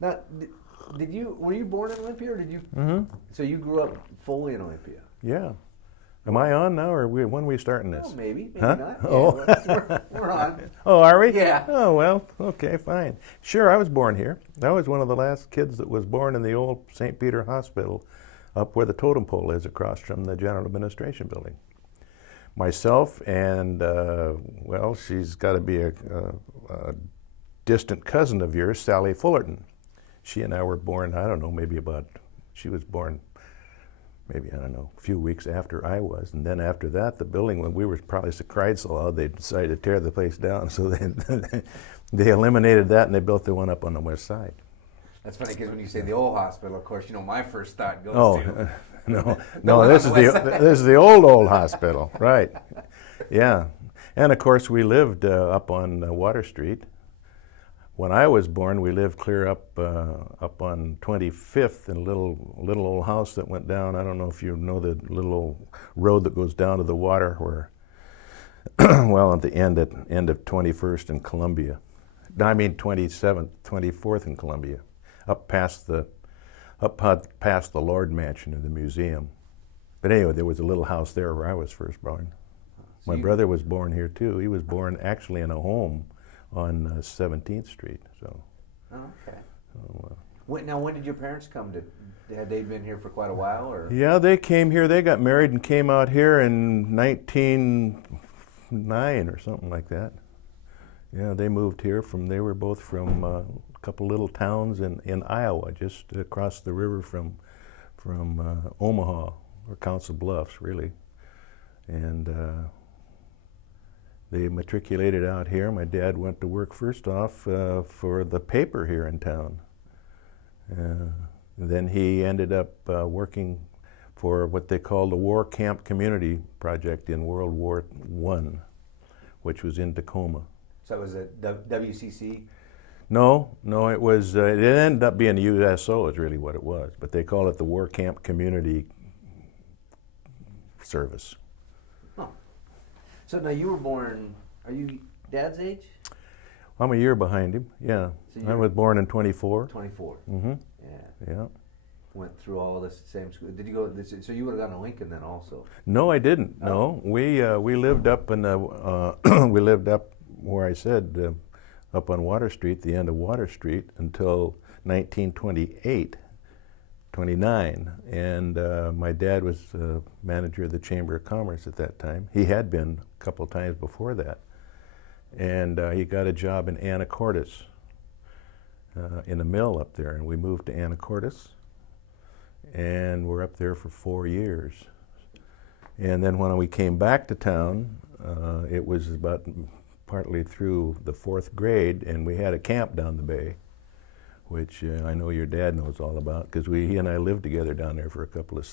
Now, were you born in Olympia, or did you? Mm-hmm. So you grew up fully in Olympia. Yeah. Am I on now, or when are we starting this? Oh, maybe Huh? not. Oh. Yeah, we're on. Oh, are we? Yeah. Oh, well, okay, fine. Sure, I was born here. I was one of the last kids that was born in the old St. Peter Hospital up where the totem pole is across from the General Administration Building. Myself and, well, she's got to be a distant cousin of yours, Sally Fullerton. She and I were born, I don't know, she was born maybe, I don't know, a few weeks after I was. And then after that, the building, when we were probably cried so loud, they decided to tear the place down. So they eliminated that and they built the one up on the west side. That's funny, because when you say the old hospital, of course, my first thought goes to... No, this is the old hospital, right. Yeah. And of course, we lived up on Water Street. When I was born, we lived clear up on 25th in a little old house that went down. I don't know if you know the little old road that goes down to the water, where, well, at the end of 21st and Columbia. I mean 27th, 24th and Columbia, up past the Lord Mansion and the museum. But anyway, there was a little house there where I was first born. My brother was born here too. He was born actually in a home on 17th Street. So. Oh, okay. When did your parents come? Had they been here for quite a while, or? Yeah, they came here. They got married and came out here in 1909 or something like that. Yeah, they moved here they were both from a couple little towns in Iowa, just across the river from Omaha, or Council Bluffs, really. And they matriculated out here. My dad went to work first off for the paper here in town. Then he ended up working for what they called the War Camp Community Project in World War I, which was in Tacoma. So it was a WCC? No, it was, it ended up being a USO is really what it was, but they call it the War Camp Community Service. Oh. So now you were born, are you Dad's age? I'm a year behind him, yeah. So I was born in 24. 24. Mm-hmm. Yeah. Went through all this same school. Did you go, so you would have gone to Lincoln then also? No, I didn't, no. We lived up in the, we lived up where I said, up on Water Street, the end of Water Street, until 29, and my dad was manager of the Chamber of Commerce at that time. He had been a couple of times before that, and he got a job in Anacortes, in a mill up there, and we moved to Anacortes, and we're up there for 4 years. And then when we came back to town, it was about partly through the 4th grade, and we had a camp down the bay, which I know your dad knows all about, because he and I lived together down there for a couple of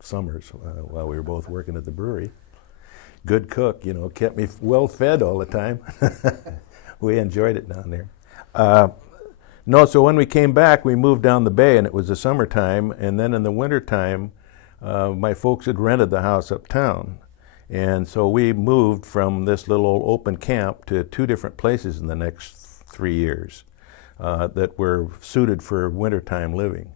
summers while we were both working at the brewery. Good cook, kept me well fed all the time. We enjoyed it down there. So when we came back, we moved down the bay, and it was the summertime, and then in the wintertime, my folks had rented the house uptown. And so we moved from this little old open camp to 2 different places in the next 3 years that were suited for wintertime living.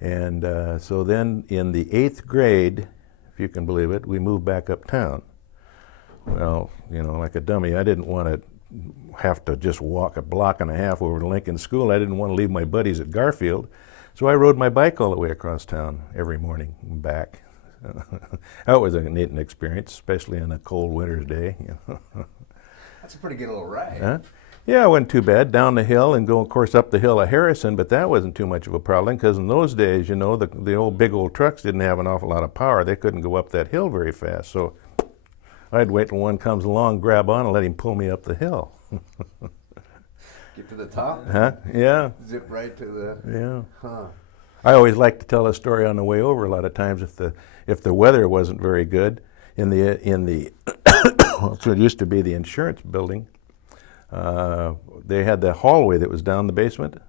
And so then in the 8th grade, if you can believe it, we moved back uptown. Well, like a dummy, I didn't want to have to just walk a block and a half over to Lincoln School. I didn't want to leave my buddies at Garfield. So I rode my bike all the way across town every morning and back. That was a neat experience, especially on a cold winter's day. That's a pretty good little ride. Huh? Yeah, it wasn't too bad. Down the hill and go, of course, up the hill of Harrison, but that wasn't too much of a problem, because in those days, the big old trucks didn't have an awful lot of power. They couldn't go up that hill very fast, so I'd wait till one comes along, grab on, and let him pull me up the hill. Get to the top? Huh? Yeah. Zip right to the... Yeah. Huh. I always like to tell a story on the way over. A lot of times, if the weather wasn't very good, in the so it used to be the insurance building, they had the hallway that was down the basement,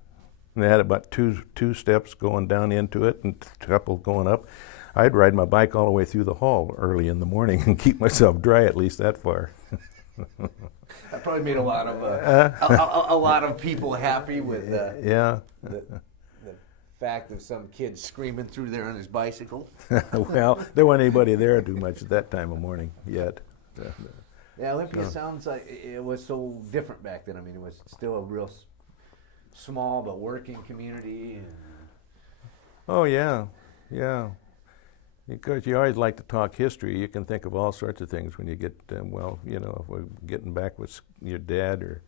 and they had about two steps going down into it and a couple going up. I'd ride my bike all the way through the hall early in the morning and keep myself dry at least that far. That probably made a lot of a lot of people happy with yeah. the fact of some kid screaming through there on his bicycle. Well, there wasn't anybody there too much at that time of morning yet. Yeah, Olympia sounds like it was so different back then. I mean, it was still a real small but working community. Oh yeah, yeah. Because you always like to talk history. You can think of all sorts of things when you get, well, you know, if we're getting back with your dad or,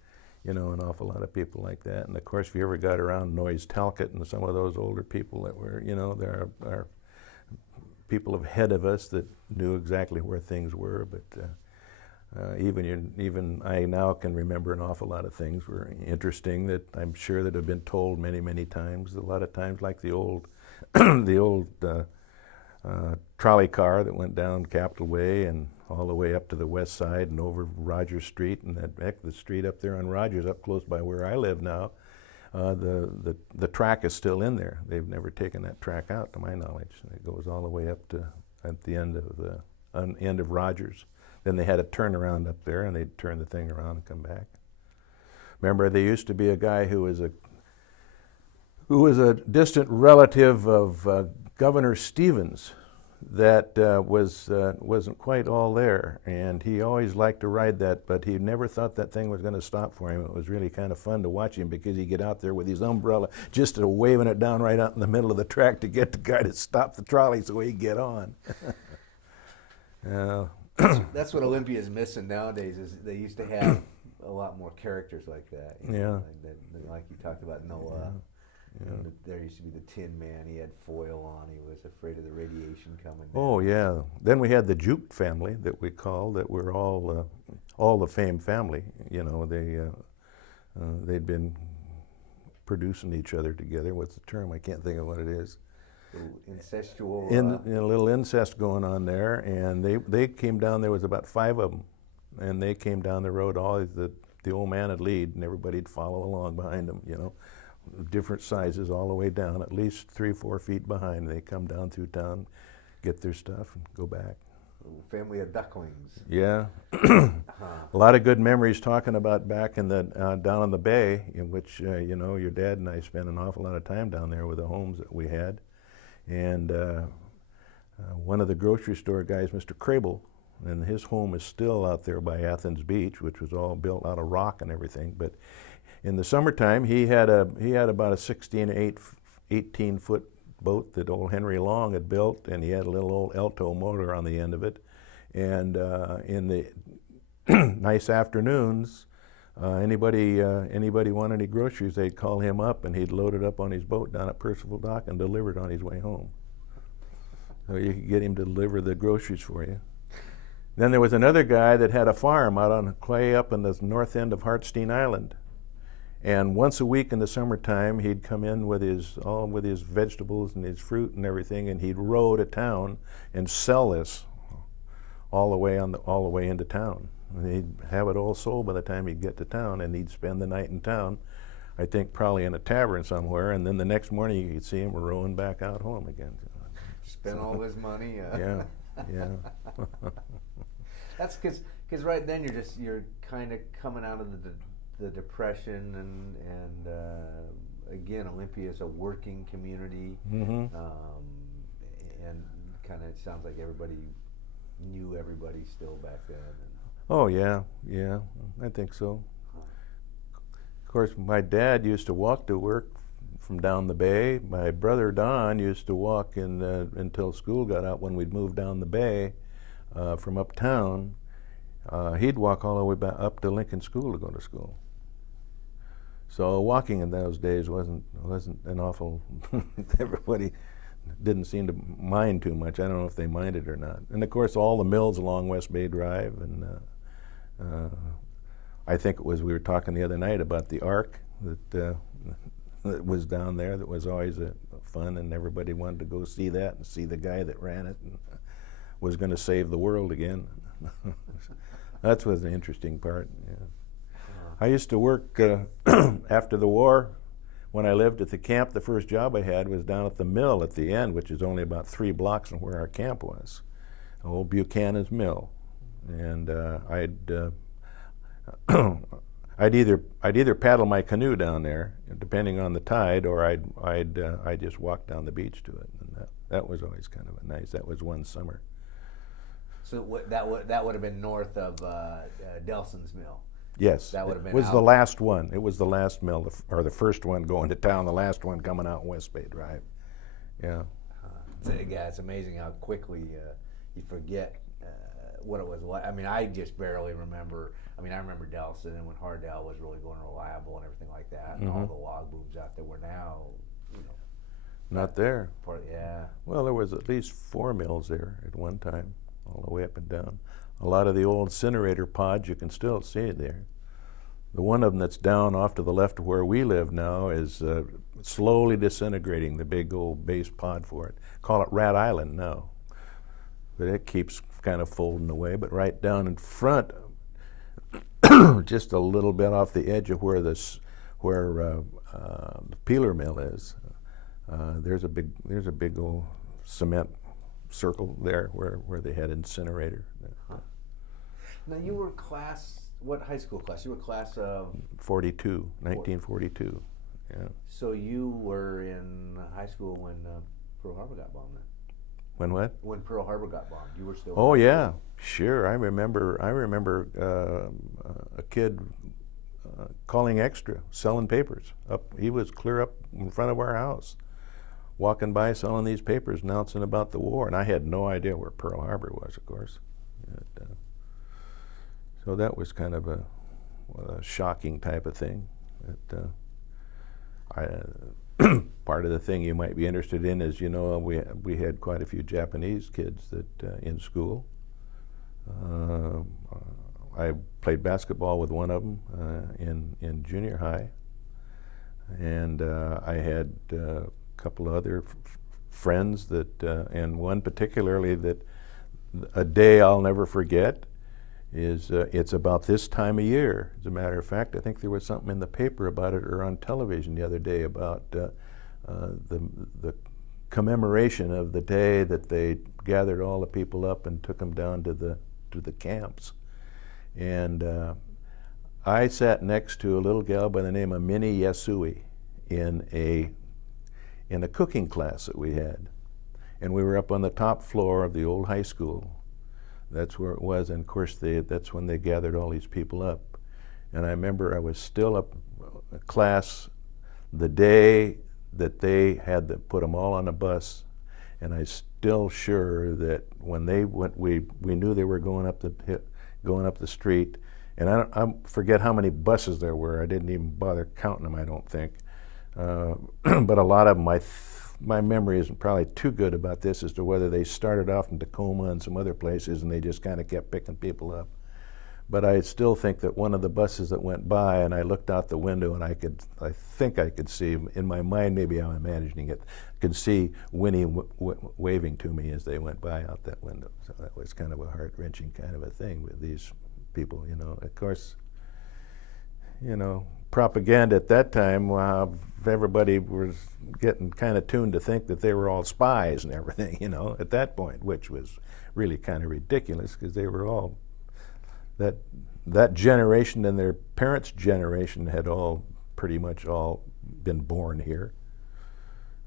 you know, an awful lot of people like that. And of course, if you ever got around Noyes Talcott and some of those older people that were, you know, there are people ahead of us that knew exactly where things were. But even I now can remember an awful lot of things were interesting that I'm sure that have been told many, many times. A lot of times, like the old, trolley car that went down Capitol Way and all the way up to the west side and over Rogers Street, and the street up there on Rogers, up close by where I live now. The track is still in there. They've never taken that track out, to my knowledge. It goes all the way up to at the end of Rogers. Then they had a turnaround up there, and they'd turn the thing around and come back. Remember, there used to be a guy who was a distant relative of Governor Stevens that wasn't quite all there, and he always liked to ride that, but he never thought that thing was going to stop for him. It was really kind of fun to watch him because he'd get out there with his umbrella just waving it down right out in the middle of the track to get the guy to stop the trolley so he'd get on. That's what Olympia's missing nowadays. Is they used to have a lot more characters like that. Like you talked about Noah. Yeah. There used to be the Tin Man. He had foil on. He was afraid of the radiation coming down. Oh yeah. Then we had the Juke family that we called, that were all the Fame family. You know, they'd been producing each other together. What's the term? I can't think of what it is. Incestual. A little incest going on there, and they came down. There was about 5 of them, and they came down the road. Always the old man would lead, and everybody'd follow along behind them. You know, different sizes all the way down, at least 3-4 feet behind. They come down through town, get their stuff, and go back. Family of ducklings. Yeah. A lot of good memories talking about back in the down on the bay, in which you know, your dad and I spent an awful lot of time down there with the homes that we had. And one of the grocery store guys, Mr. Crable, and his home is still out there by Athens Beach, which was all built out of rock and everything. But in the summertime, he had about a 18-foot boat that old Henry Long had built, and he had a little old Alto motor on the end of it. And in the nice afternoons, anybody want any groceries, they'd call him up, and he'd load it up on his boat down at Percival Dock and deliver it on his way home. So you could get him to deliver the groceries for you. Then there was another guy that had a farm out on Clay up in the north end of Hartstein Island. And once a week in the summertime, he'd come in with his vegetables and his fruit and everything, and he'd row to town and sell this all the way into town. And he'd have it all sold by the time he'd get to town, and he'd spend the night in town, I think probably in a tavern somewhere, and then the next morning you could see him rowing back out home again. Spent all his money. Yeah. That's because right then you're kind of coming out of the depression, and again, Olympia is a working community, and kind of sounds like everybody knew everybody still back then. Oh yeah, I think so. Of course, my dad used to walk to work from down the bay. My brother Don used to walk until school got out when we'd moved down the bay from uptown. He'd walk all the way back up to Lincoln School to go to school. So walking in those days wasn't an awful. Everybody didn't seem to mind too much. I don't know if they minded or not. And of course, all the mills along West Bay Drive, and I think it was, we were talking the other night about the Ark that was down there. That was always fun, and everybody wanted to go see that and see the guy that ran it and was going to save the world again. That was the interesting part. Yeah. I used to work after the war. When I lived at the camp, the first job I had was down at the mill at the end, which is only about 3 blocks from where our camp was, old Buchanan's Mill. And I'd either paddle my canoe down there, depending on the tide, or I'd just walk down the beach to it, and that was always kind of a nice. That was one summer. So that would have been north of Delson's mill. Yes, that would have been. It was the last one. It was the last mill, or the first one going to town. The last one coming out West Bay Drive. Yeah. Yeah, it's amazing how quickly you forget what it was like. I mean, I just barely remember. I mean, I remember Delson and when Hardell was really going reliable and everything like that, and all the log booms out there were now, not there. Yeah. Well, there was at least 4 mills there at one time, all the way up and down. A lot of the old incinerator pods, you can still see it there. The one of them that's down off to the left of where we live now is slowly disintegrating, the big old base pod for it. Call it Rat Island now. But it keeps kind of folding away. But right down in front, just a little bit off the edge of where the peeler mill is, there's a big old cement circle there where they had incinerator. Now you were what high school class? You were class of 1942. Yeah. So you were in high school when Pearl Harbor got bombed then? When what? When Pearl Harbor got bombed, you were still. Oh yeah, sure. I remember a kid calling extra, selling papers. He was clear up in front of our house, walking by selling these papers, announcing about the war, and I had no idea where Pearl Harbor was, of course. So that was kind of a shocking type of thing. Part of the thing you might be interested in is, we had quite a few Japanese kids that in school. I played basketball with one of them in junior high, and I had a couple of other friends that, and one particularly that a day I'll never forget is it's about this time of year. As a matter of fact, I think there was something in the paper about it or on television the other day about the commemoration of the day that they gathered all the people up and took them down to the camps. And I sat next to a little gal by the name of Minnie Yasui in a cooking class that we had. And we were up on the top floor of the old high school. That's where it was, and of course that's when they gathered all these people up. And I remember I was still up in class the day that they had put them all on a bus, and I'm still sure that when they went, we knew they were going up the street, and I forget how many buses there were. I didn't even bother counting them, I don't think. But a lot of them, my memory isn't probably too good about this as to whether they started off in Tacoma and some other places and they just kind of kept picking people up. But I still think that one of the buses that went by, and I looked out the window and I think I could see, in my mind maybe I'm imagining it, could see Winnie waving to me as they went by out that window. So that was kind of a heart-wrenching kind of a thing with these people, Of course, propaganda at that time, everybody was getting kind of tuned to think that they were all spies and everything, at that point, which was really kind of ridiculous because they were all, that generation and their parents' generation had all pretty much all been born here.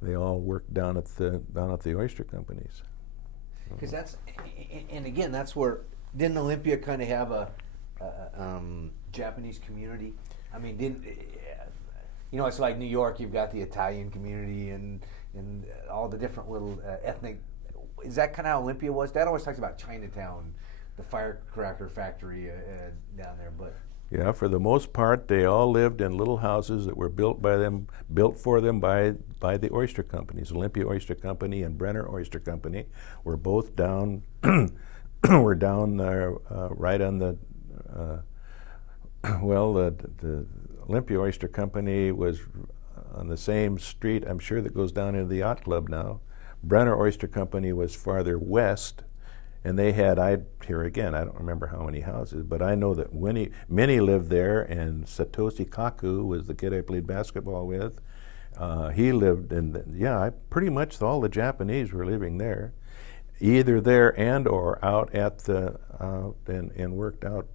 They all worked down at the oyster companies. Because and again, that's where, didn't Olympia kind of have a Japanese community? I mean, it's like New York, you've got the Italian community and all the different little ethnic. Is that kind of how Olympia was? Dad always talks about Chinatown, the firecracker factory down there, but. Yeah, for the most part, they all lived in little houses that were built for them by the oyster companies. Olympia Oyster Company and Brenner Oyster Company were both down, right on the. The Olympia Oyster Company was on the same street, I'm sure, that goes down into the yacht club now. Brenner Oyster Company was farther west, and they had, here again, I don't remember how many houses, but I know that Minnie lived there, and Satoshi Kaku was the kid I played basketball with. He lived pretty much all the Japanese were living there, either there and or out at and worked out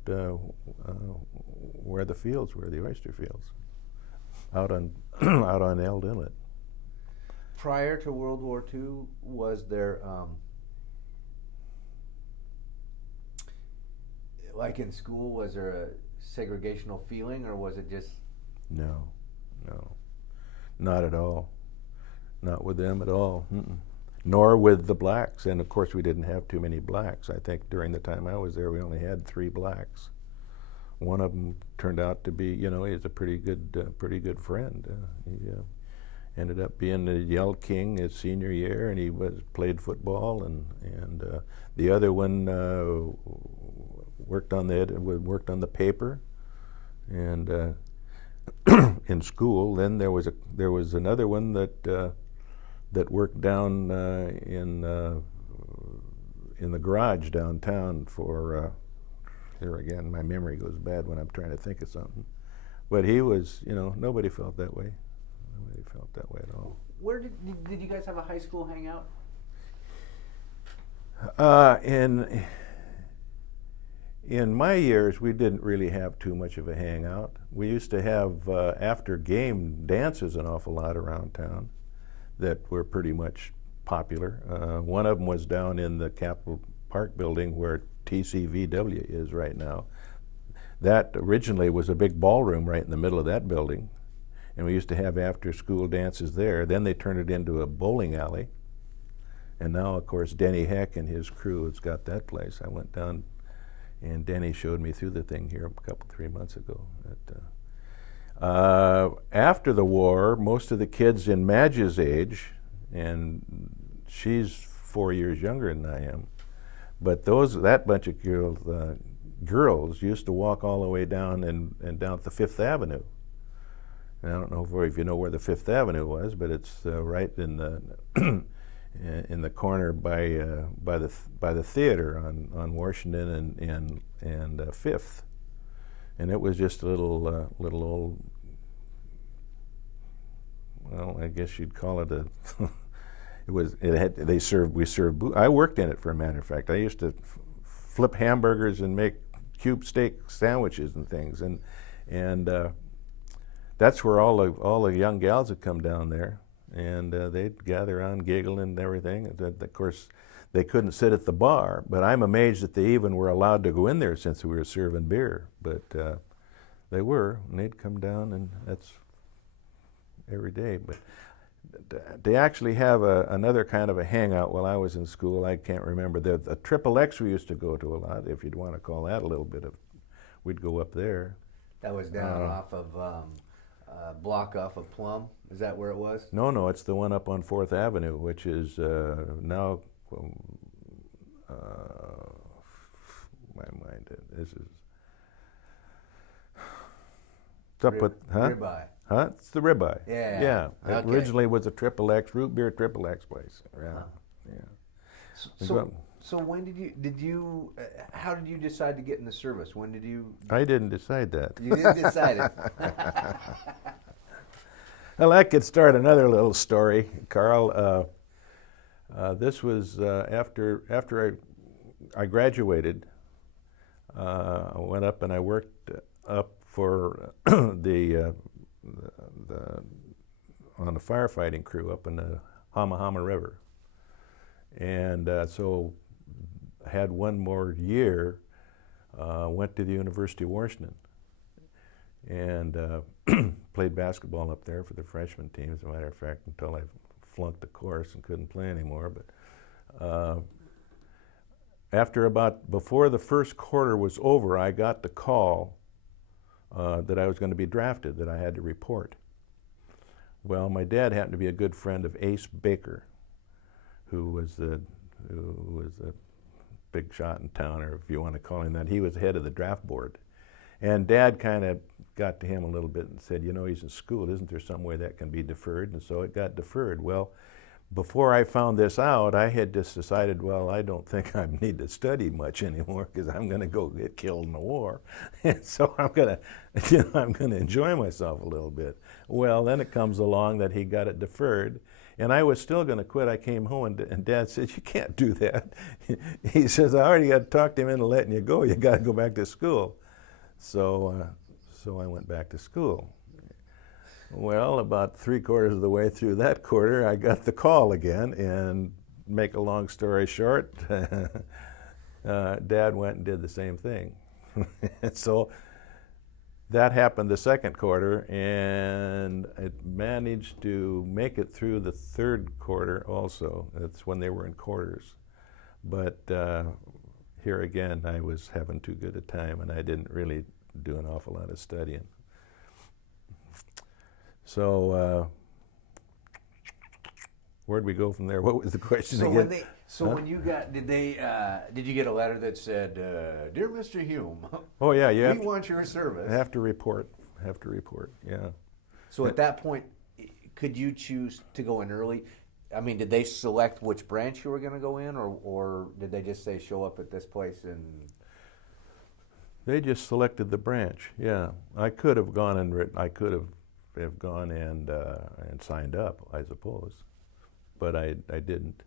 where the fields were, the oyster fields, out on out on Eld Inlet. Prior to World War II, was there like in school, was there a segregational feeling, or was it just? No, not at all. Not with them at all. Nor with the blacks. And of course, we didn't have too many blacks. I think during the time I was there, we only had 3 blacks. One of them turned out to be, he's a pretty good friend. He ended up being the Yell King his senior year, and he played football. And the other one worked on the paper, and in school. Then there was another one that worked down in the garage downtown for. Here again, my memory goes bad when I'm trying to think of something. But he was, nobody felt that way. Nobody felt that way at all. Where did you guys have a high school hangout? In my years, we didn't really have too much of a hangout. We used to have after game dances an awful lot around town that were pretty much popular. One of them was down in the Capitol Park building where TCVW is right now. That originally was a big ballroom right in the middle of that building, and we used to have after-school dances there. Then they turned it into a bowling alley, and now, of course, Denny Heck and his crew has got that place. I went down, and Denny showed me through the thing here a 3 months ago. After the war, most of the kids in Madge's age, and she's 4 years younger than I am, but that bunch of girls used to walk all the way down and down to Fifth Avenue. And I don't know if you know where the Fifth Avenue was, but it's right in the in the corner by the theater on Washington and Fifth, and it was just a little old. Well, I guess you'd call it a. We served. I worked in it, for a matter of fact. I used to flip hamburgers and make cube steak sandwiches and things, and that's where all the young gals would come down there, and they'd gather around, giggling and everything. And of course, they couldn't sit at the bar, but I'm amazed that they even were allowed to go in there since we were serving beer. But they were, and they'd come down, and that's every day. But they actually have another kind of a hangout while I was in school. I can't remember. The Triple X we used to go to a lot, if you'd want to call that a little bit of, we'd go up there. That was down off of, block off of Plum. Is that where it was? No, it's the one up on 4th Avenue, which is now, my mind, this is, it's up with, huh? Ribeye. Huh? It's the Ribeye. Yeah. It Okay. originally was a Triple X, root beer Triple X place. Yeah. Yeah. So when did you how did you decide to get in the service? When did you? I didn't decide that. You didn't decide it. Well, that could start another little story, Carl. This was after I graduated. I went up and I worked up for the on the firefighting crew up in the Hamahama River, and so I had one more year. Went to the University of Washington and played basketball up there for the freshman team, as a matter of fact, until I flunked the course and couldn't play anymore. But before the first quarter was over, I got the call that I was going to be drafted, that I had to report. Well, my dad happened to be a good friend of Ace Baker, who was the big shot in town, or if you want to call him that. He was the head of the draft board. And Dad kind of got to him a little bit and said, he's in school, isn't there some way that can be deferred? And so it got deferred. Well, before I found this out, I had just decided, well, I don't think I need to study much anymore because I'm going to go get killed in the war. And so I'm going to enjoy myself a little bit. Well, then it comes along that he got it deferred. And I was still going to quit. I came home and Dad said, you can't do that. He says, I already got to talk to him into letting you go. You got to go back to school. So so I went back to school. Well, about 3/4 of the way through that quarter, I got the call again, and make a long story short, Dad went and did the same thing. So that happened the second quarter, and it managed to make it through the third quarter also. That's when they were in quarters. But here again, I was having too good a time, and I didn't really do an awful lot of studying. So where'd we go from there? What was the question again? When you got, did you get a letter that said, "Dear Mr. Hume, oh yeah, we want your service"? Have to report, yeah. So at that point, could you choose to go in early? I mean, did they select which branch you were going to go in, or did they just say show up at this place and? They just selected the branch. Yeah, I could have gone and gone and signed up, I suppose, but I didn't.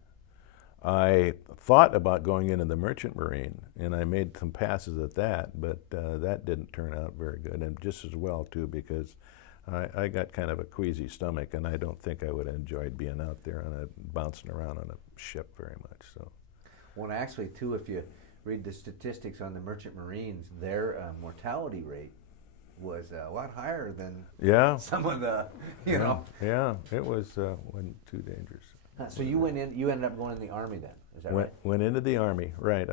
I thought about going into the Merchant Marine, and I made some passes at that, but that didn't turn out very good, and just as well too, because I got kind of a queasy stomach, and I don't think I would have enjoyed being out there bouncing around on a ship very much. So, well, actually, too, if you read the statistics on the Merchant Marines, their mortality rate was a lot higher than some of the, you know. Yeah, it wasn't too dangerous. So you went in. You ended up going in the Army then. Is that right? Went into the Army, right?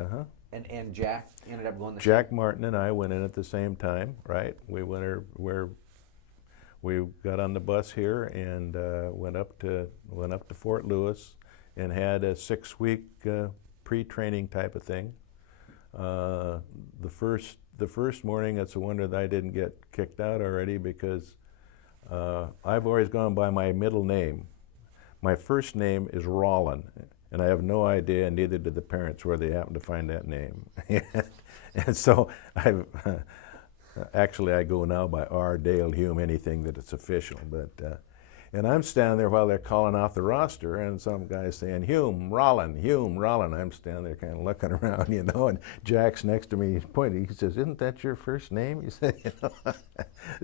And Jack ended up going. Jack Martin and I went in at the same time, right? We got on the bus here and went up to Fort Lewis and had a 6-week pre-training type of thing. The first morning, it's a wonder that I didn't get kicked out already, because I've always gone by my middle name. My first name is Rollin, and I have no idea, and neither did the parents, where they happened to find that name. And so actually I go now by R. Dale Hume, anything that it's official. But and I'm standing there while they're calling off the roster, and some guy's saying, Hume, Rollin. I'm standing there kind of looking around, you know, and Jack's next to me, he's pointing, he says, isn't that your first name? He said, you know.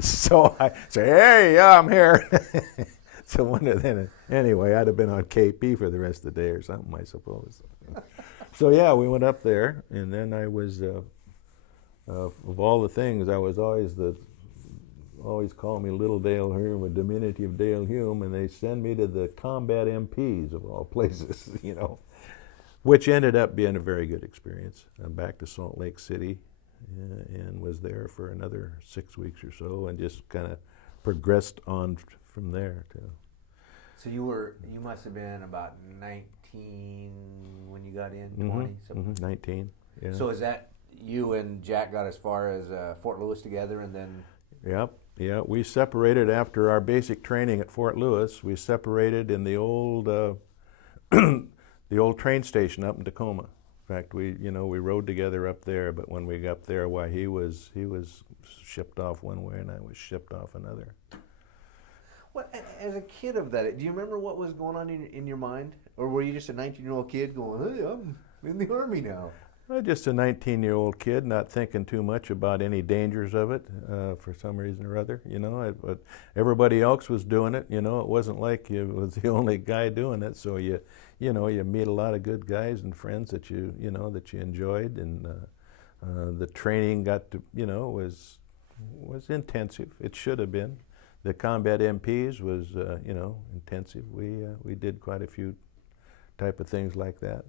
So I say, hey, yeah, I'm here. So then, anyway, I'd have been on KP for the rest of the day or something, I suppose. So yeah, we went up there, and then I was, of all the things, I was always call me Little Dale Hume, a diminutive Dale Hume, and they send me to the combat MPs of all places, you know, which ended up being a very good experience. I'm back to Salt Lake City, and was there for another 6 weeks or so, and just kind of progressed on from there too. So you must have been about 19 when you got in, 20? Mm-hmm. 19, yeah. So is that you and Jack got as far as Fort Lewis together, and then? Yep. Yeah, we separated after our basic training at Fort Lewis. We separated in the old the old train station up in Tacoma. In fact, we rode together up there. But when we got up there, why he was shipped off one way and I was shipped off another. What, as a kid of that, do you remember what was going on in your mind, or were you just a 19-year-old kid going, "Hey, I'm in the Army now"? Just a 19-year-old kid, not thinking too much about any dangers of it for some reason or other. You know, but everybody else was doing it. You know, it wasn't like you was the only guy doing it. So you meet a lot of good guys and friends that you enjoyed, and the training was intensive. It should have been. The combat MPs was intensive. We did quite a few type of things like that.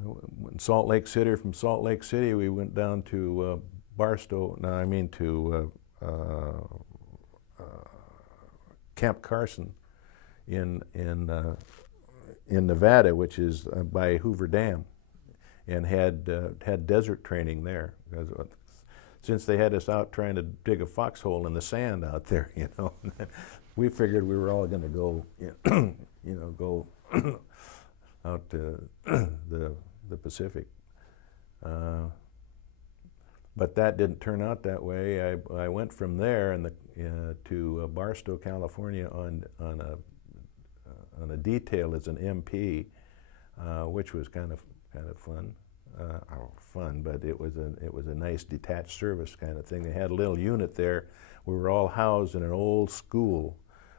From Salt Lake City, we went down to Camp Carson in Nevada, which is by Hoover Dam, and had desert training there. Since they had us out trying to dig a foxhole in the sand out there, you know, we figured we were all going to go, go out to the Pacific. But that didn't turn out that way. I went from there to Barstow, California on a detail as an MP, which was kind of fun. fun, but it was a nice detached service kind of thing. They had a little unit there. We were all housed in an old school,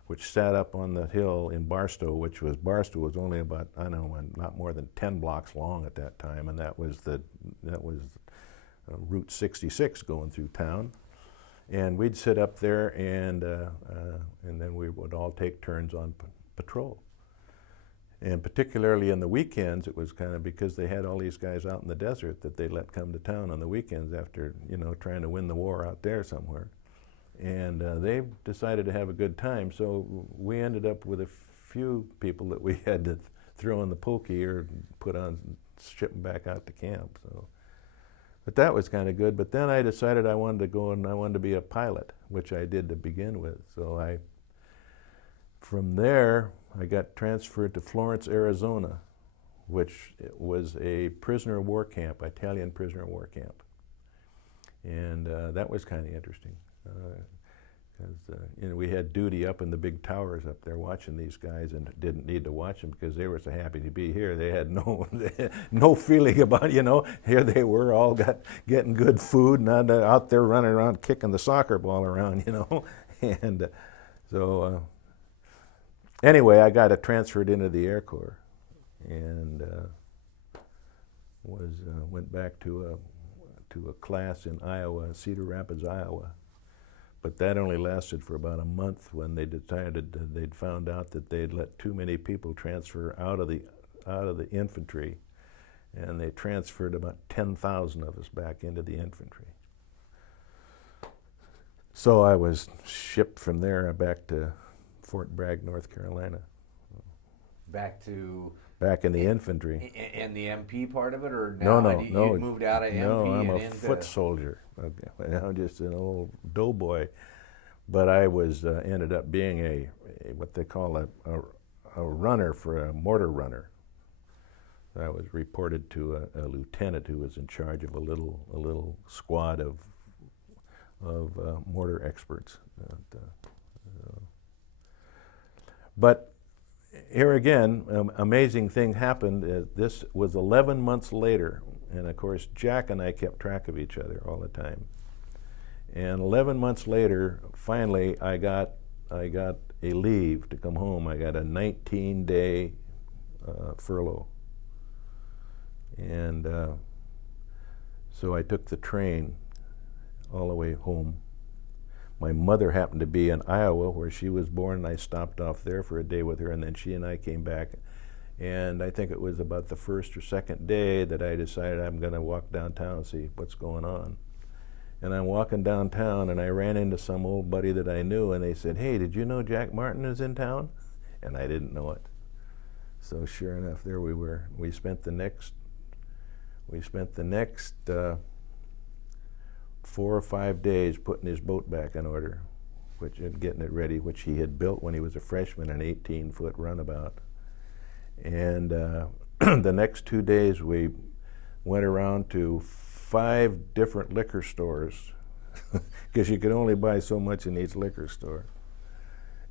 which sat up on the hill in Barstow, Barstow was only about, I don't know, not more than 10 blocks long at that time, and that was Route 66 going through town. And we'd sit up there, and then we would all take turns on patrol. And particularly in the weekends, it was kind of because they had all these guys out in the desert that they let come to town on the weekends after, trying to win the war out there somewhere. And they decided to have a good time, so we ended up with a few people that we had to throw in the pokey or put on, ship them back out to camp. So, but that was kind of good. But then I decided I wanted to go and I wanted to be a pilot, which I did to begin with. So from there, I got transferred to Florence, Arizona, which was a prisoner of war camp, Italian prisoner of war camp. And that was kind of interesting. Because we had duty up in the big towers up there watching these guys, and didn't need to watch them because they were so happy to be here. They had no feeling about, here they were all getting good food and out there running around kicking the soccer ball around, And so anyway, I got transferred into the Air Corps and went back to a class in Iowa, Cedar Rapids, Iowa. But that only lasted for about a month when they decided they'd found out that they'd let too many people transfer out of the infantry, and they transferred about 10,000 of us back into the infantry. So I was shipped from there back to Fort Bragg, North Carolina. Back in the infantry. And the MP part of it, or now no. You moved out of MP? No, I'm and a into foot soldier. Okay. I'm just an old doughboy. But I ended up being what they call a runner for a mortar runner. I was reported to a lieutenant who was in charge of a little squad of mortar experts. But here again, amazing thing happened. This was 11 months later, and of course Jack and I kept track of each other all the time. And 11 months later, finally, I got a leave to come home. I got a 19-day furlough, and so I took the train all the way home. My mother happened to be in Iowa, where she was born, and I stopped off there for a day with her, and then she and I came back. And I think it was about the first or second day that I decided I'm going to walk downtown and see what's going on. And I'm walking downtown, and I ran into some old buddy that I knew, and they said, "Hey, did you know Jack Martin is in town?" And I didn't know it. So sure enough, there we were. We spent the next 4 or 5 days putting his boat back in order, and getting it ready, which he had built when he was a freshman, an 18-foot runabout. And the next 2 days we went around to 5 different liquor stores, because you could only buy so much in each liquor store.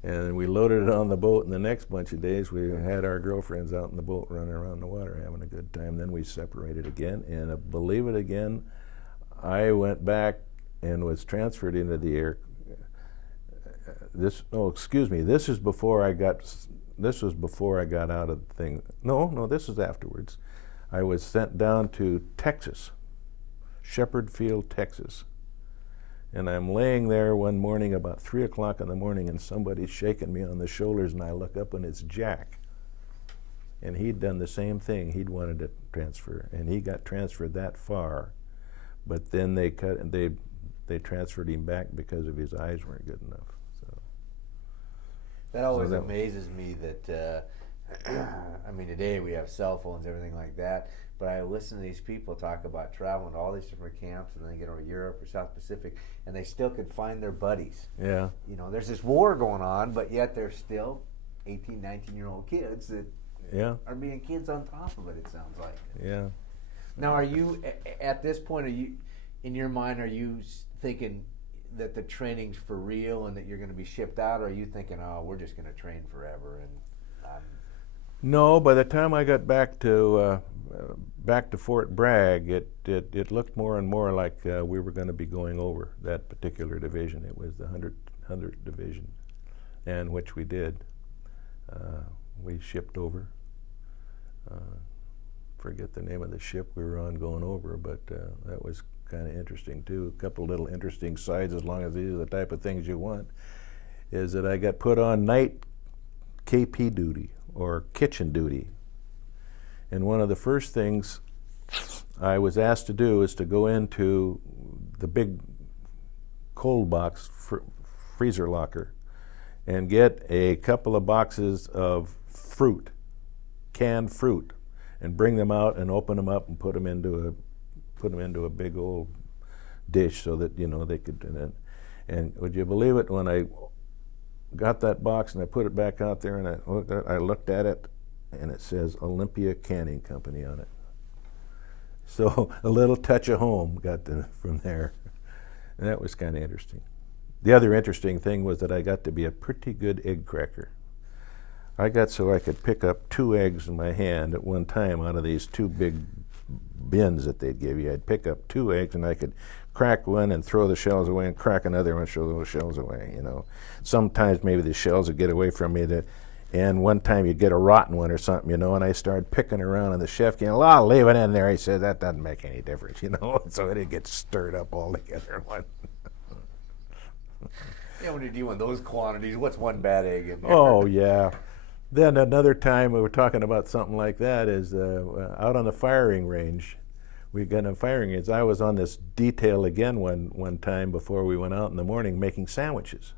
And we loaded it on the boat, and the next bunch of days we had our girlfriends out in the boat running around the water having a good time. Then we separated again, and believe it again, I went back and was transferred into the air. This was before I got out of the thing. No, this is afterwards. I was sent down to Texas, Shepherd Field, Texas. And I'm laying there one morning about 3 o'clock in the morning, and somebody's shaking me on the shoulders, and I look up, and it's Jack. And he'd done the same thing. He'd wanted to transfer, and he got transferred that far. But then they transferred him back because of his eyes weren't good enough. So that always amazes me that, I mean, today we have cell phones, everything like that, but I listen to these people talk about traveling to all these different camps, and then they get over Europe or South Pacific, and they still could find their buddies. Yeah. There's this war going on, but yet they're still 18, 19-year-old kids that are being kids on top of it, it sounds like. Yeah. Now, are you, at this point, in your mind, are you thinking that the training's for real and that you're going to be shipped out, or are you thinking, oh, we're just going to train forever? And no, by the time I got back back to Fort Bragg, it looked more and more like we were going to be going over that particular division. It was the 100th Division, and which we did. We shipped over. Forget the name of the ship we were on going over, but that was kind of interesting too. A couple little interesting sides, as long as these are the type of things you want, is that I got put on night KP duty, or kitchen duty. And one of the first things I was asked to do is to go into the big cold box freezer locker and get a couple of boxes of fruit, canned fruit, and bring them out and open them up and put them into a big old dish so that, they could. And would you believe it, when I got that box and I put it back out there and I looked at it, and it says Olympia Canning Company on it. So a little touch of home got from there. And that was kind of interesting. The other interesting thing was that I got to be a pretty good egg cracker. I got so I could pick up 2 eggs in my hand at one time out of these 2 big bins that they'd give you. I'd pick up 2 eggs and I could crack one and throw the shells away and crack another one and throw those shells away, Sometimes maybe the shells would get away from me, and one time you'd get a rotten one or something, and I started picking around, and the chef came, "Oh, leave it in there." He said, "That doesn't make any difference," so it gets stirred up all together. Yeah, when you're dealing with those quantities, what's one bad egg in there? Oh, yeah. Then another time we were talking about something like that is out on the firing range. We got a firing range. I was on this detail again one time before we went out in the morning making sandwiches.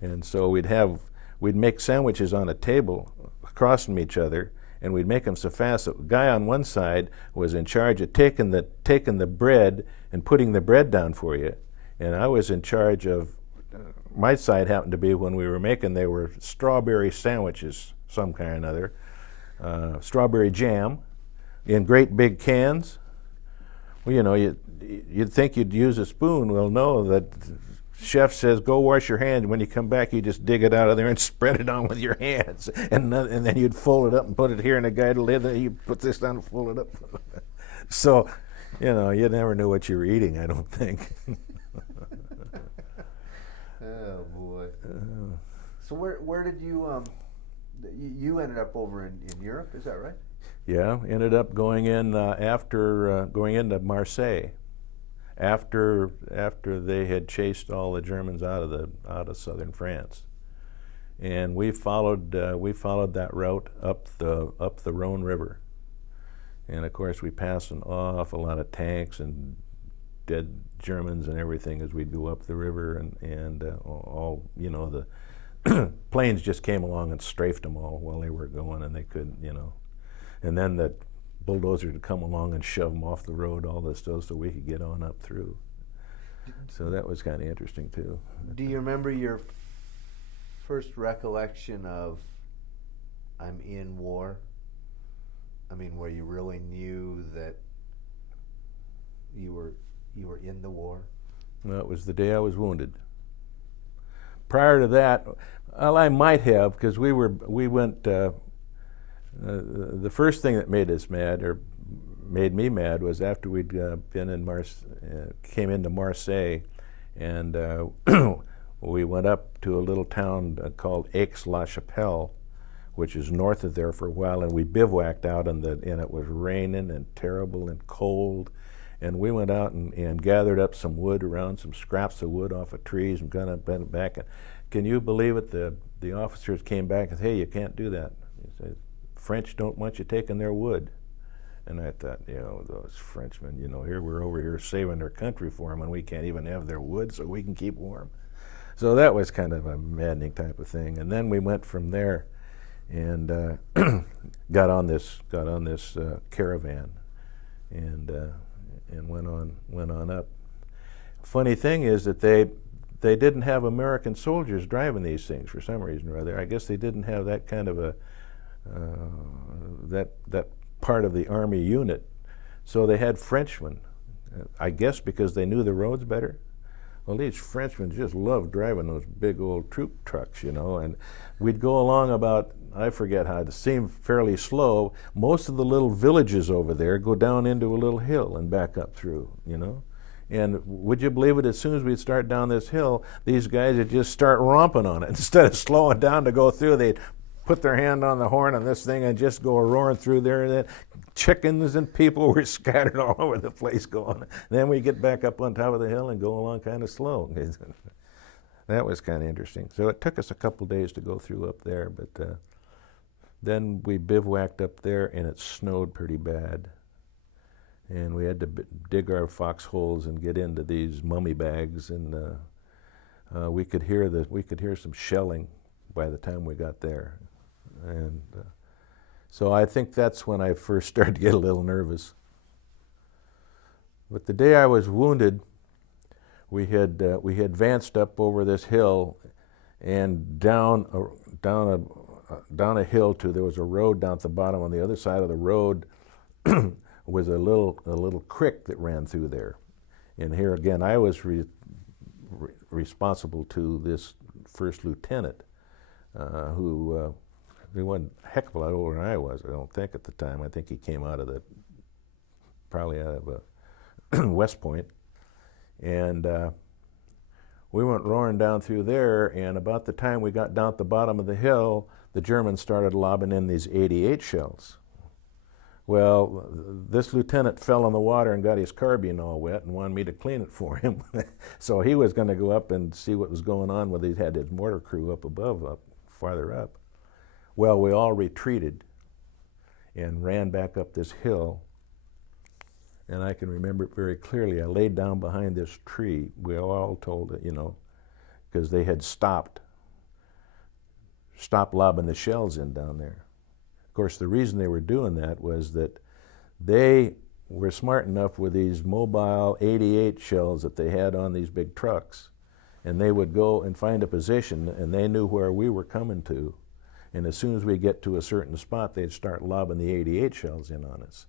And so we'd make sandwiches on a table across from each other, and we'd make them so fast that the guy on one side was in charge of taking the bread and putting the bread down for you, and I was in charge of, my side happened to be, when we were making, they were strawberry sandwiches, some kind or another, strawberry jam in great big cans. Well, you'd think you'd use a spoon. Well, no, that chef says, "Go wash your hands. When you come back, you just dig it out of there and spread it on with your hands." And then you'd fold it up and put it here, and the guy would lid it, you put this down and fold it up. So, you never knew what you were eating, I don't think. Oh, boy. So where did you, you ended up over in Europe, is that right? Yeah, ended up going in going into Marseille. After they had chased all the Germans out of southern France, and we followed that route up the Rhone River, and of course we passed an awful lot of tanks and dead Germans and everything as we'd go up the river, and all the planes just came along and strafed them all while they were going, and they couldn't, and then the bulldozers would come along and shove them off the road, all this stuff, so we could get on up through. So that was kind of interesting too. Do you remember your first recollection of I'm in war? I mean, where you really knew that you were in the war? Well, it was the day I was wounded. Prior to that, well, I might have, because we went. The first thing that made us mad, or made me mad, was after we'd came into Marseille, and we went up to a little town called Aix-la-Chapelle, which is north of there, for a while, and we bivouacked out, and it was raining and terrible and cold, and we went out and gathered up some wood around, some scraps of wood off of trees, and kind of bent it back. And can you believe it? The officers came back and said, "Hey, you can't do that." He said, "French don't want you taking their wood." And I thought, those Frenchmen, here we're over here saving their country for them, and we can't even have their wood so we can keep warm. So that was kind of a maddening type of thing. And then we went from there and got on this caravan and went on up. Funny thing is that they didn't have American soldiers driving these things for some reason or other. I guess they didn't have that kind of a that part of the army unit, so they had Frenchmen. I guess because they knew the roads better. Well, these Frenchmen just loved driving those big old troop trucks, and we'd go along about I forget how, it seemed fairly slow. Most of the little villages over there go down into a little hill and back up through, you know. And would you believe it, as soon as we'd start down this hill, these guys would just start romping on it. Instead of slowing down to go through, they'd put their hand on the horn on this thing and just go roaring through there. And then chickens and people were scattered all over the place going. Then we get back up on top of the hill and go along kind of slow. That was kind of interesting. So it took us a couple days to go through up there, but then we bivouacked up there and it snowed pretty bad. And we had to dig our foxholes and get into these mummy bags, and we could hear some shelling by the time we got there. And so I think that's when I first started to get a little nervous. But the day I was wounded, we had advanced up over this hill and down a hill to, there was a road down at the bottom. On the other side of the road was a little creek that ran through there. And here again, I was responsible to this first lieutenant, who he wasn't a heck of a lot older than I was, I don't think, at the time. I think he came probably out of West Point. And we went roaring down through there, and about the time we got down at the bottom of the hill, the Germans started lobbing in these 88 shells. Well, this lieutenant fell in the water and got his carbine all wet and wanted me to clean it for him. So he was going to go up and see what was going on when he had his mortar crew up above, farther up. Well, we all retreated and ran back up this hill. And I can remember it very clearly. I laid down behind this tree. We were all told it, you know, because they had stopped lobbing the shells in down there. Of course, the reason they were doing that was that they were smart enough with these mobile 88 shells that they had on these big trucks, and they would go and find a position, and they knew where we were coming to, and as soon as we get to a certain spot, they'd start lobbing the 88 shells in on us.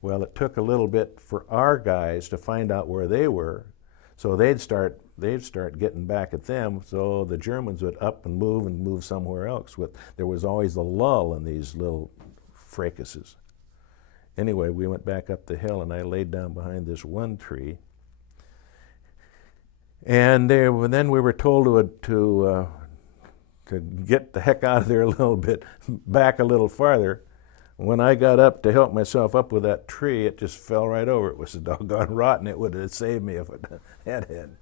Well, it took a little bit for our guys to find out where they were, so they'd start getting back at them, so the Germans would up and move somewhere else. There was always a lull in these little fracases. Anyway, we went back up the hill, and I laid down behind this one tree. And then we were told to get the heck out of there a little bit, back a little farther. When I got up to help myself up with that tree, it just fell right over. It was so doggone rotten. It would have saved me if it had.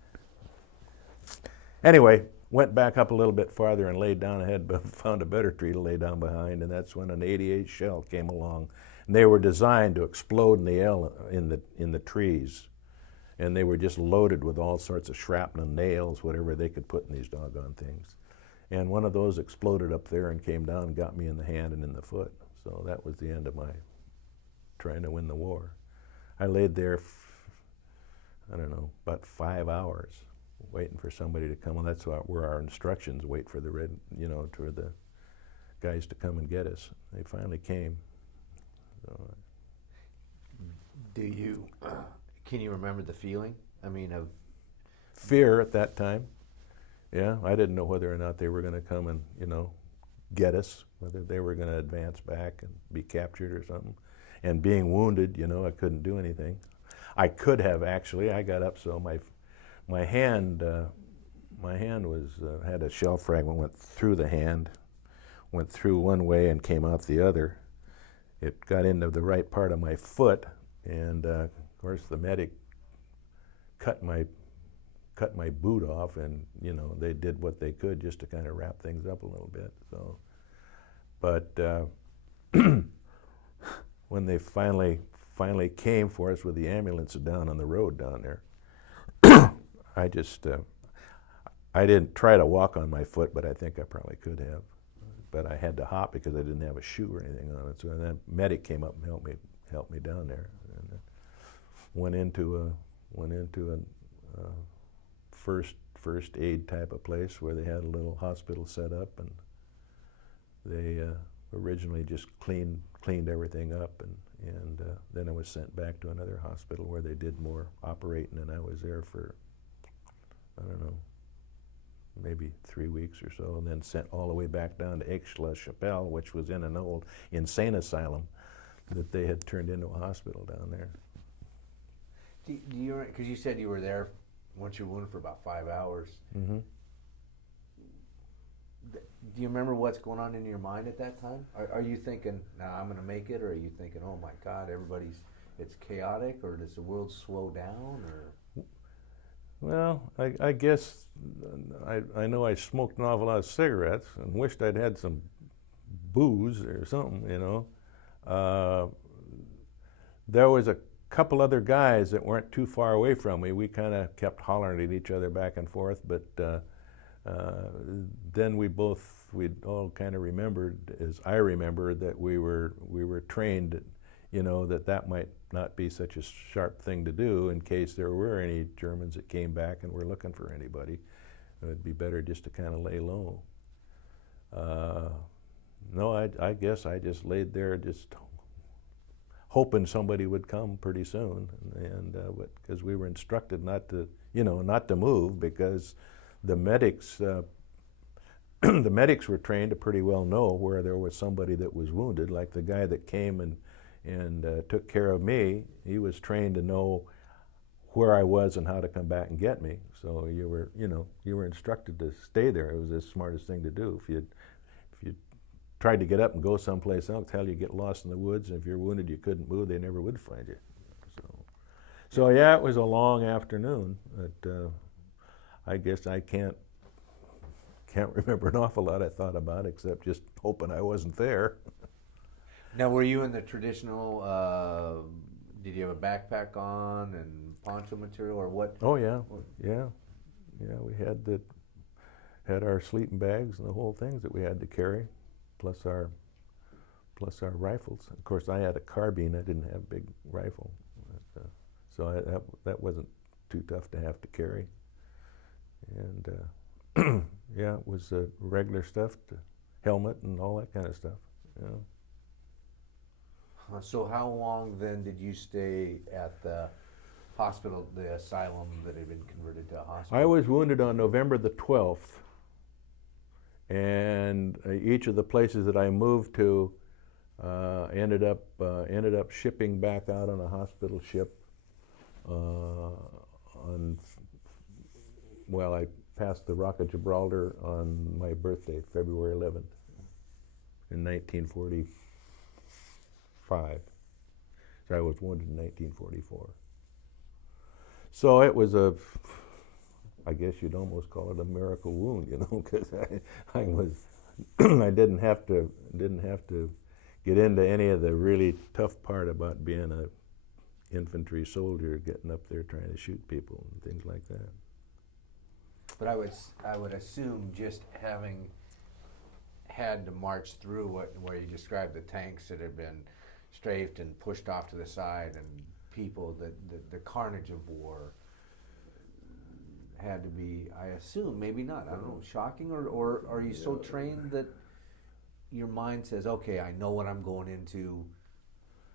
Anyway, went back up a little bit farther and laid down ahead, but found a better tree to lay down behind, and that's when an 88 shell came along. And they were designed to explode in the trees, and they were just loaded with all sorts of shrapnel, nails, whatever they could put in these doggone things. And one of those exploded up there and came down and got me in the hand and in the foot. So that was the end of my trying to win the war. I laid there, about 5 hours waiting for somebody to come. And that's where our instructions, wait for for the guys to come and get us. They finally came. So, can you remember the feeling? I mean, of fear at that time. Yeah, I didn't know whether or not they were going to come and, get us, whether they were going to advance back and be captured or something. And being wounded, I couldn't do anything. I could have actually. I got up, so my hand was had a shell fragment went through the hand, went through one way and came out the other. It got into the right part of my foot, and of course the medic cut my boot off, and they did what they could just to kind of wrap things up a little bit. So, but when they finally came for us with the ambulance down on the road down there, I didn't try to walk on my foot, but I think I probably could have. But I had to hop because I didn't have a shoe or anything on it. So that medic came up and helped me down there, and went into a first aid type of place where they had a little hospital set up, and they originally just cleaned everything up, and then I was sent back to another hospital where they did more operating, and I was there for maybe 3 weeks or so, and then sent all the way back down to Aix-la-Chapelle, which was in an old insane asylum that they had turned into a hospital down there. Do you, because you said you were there once you were wounded for about 5 hours. Mm-hmm. Do you remember what's going on in your mind at that time? Are you thinking, "Nah, I'm going to make it," or are you thinking, "Oh my God, it's chaotic," or does the world slow down, or? Well, I guess I know I smoked an awful lot of cigarettes and wished I'd had some booze or something, you know. There was a couple other guys that weren't too far away from me. We kind of kept hollering at each other back and forth, but then we'd all kind of remembered, as I remembered, that we were trained, you know, that might not be such a sharp thing to do in case there were any Germans that came back and were looking for anybody. It would be better just to kind of lay low. No, I guess I just laid there just hoping somebody would come pretty soon, and because we were instructed not to move, because the medics the medics were trained to pretty well know where there was somebody that was wounded. Like the guy that came and took care of me, he was trained to know where I was and how to come back and get me. So you were instructed to stay there. It was the smartest thing to do. If you tried to get up and go someplace else, hell, you get lost in the woods, and if you're wounded, you couldn't move, they never would find you. So yeah, it was a long afternoon. But I guess I can't remember an awful lot I thought about, except just hoping I wasn't there. Now, were you in the traditional, did you have a backpack on and poncho material, or what? Oh yeah, yeah. We had our sleeping bags and the whole things that we had to carry, plus our rifles. Of course, I had a carbine. I didn't have a big rifle, so that wasn't too tough to have to carry. And yeah, it was regular stuff, helmet and all that kind of stuff. Yeah. So how long then did you stay at the hospital, the asylum that had been converted to a hospital? I was wounded on November the 12th, and each of the places that I moved to ended up shipping back out on a hospital ship. I passed the Rock of Gibraltar on my birthday, February 11th, in 1945. So I was wounded in 1944. So it was I guess you'd almost call it a miracle wound, you know, because I didn't have to get into any of the really tough part about being an infantry soldier, getting up there trying to shoot people and things like that. But I would assume just having had to march through where you described the tanks that had been strafed and pushed off to the side, and people, the carnage of war had to be, I assume, maybe not, I don't know, shocking, or are you so trained that your mind says, okay, I know what I'm going into,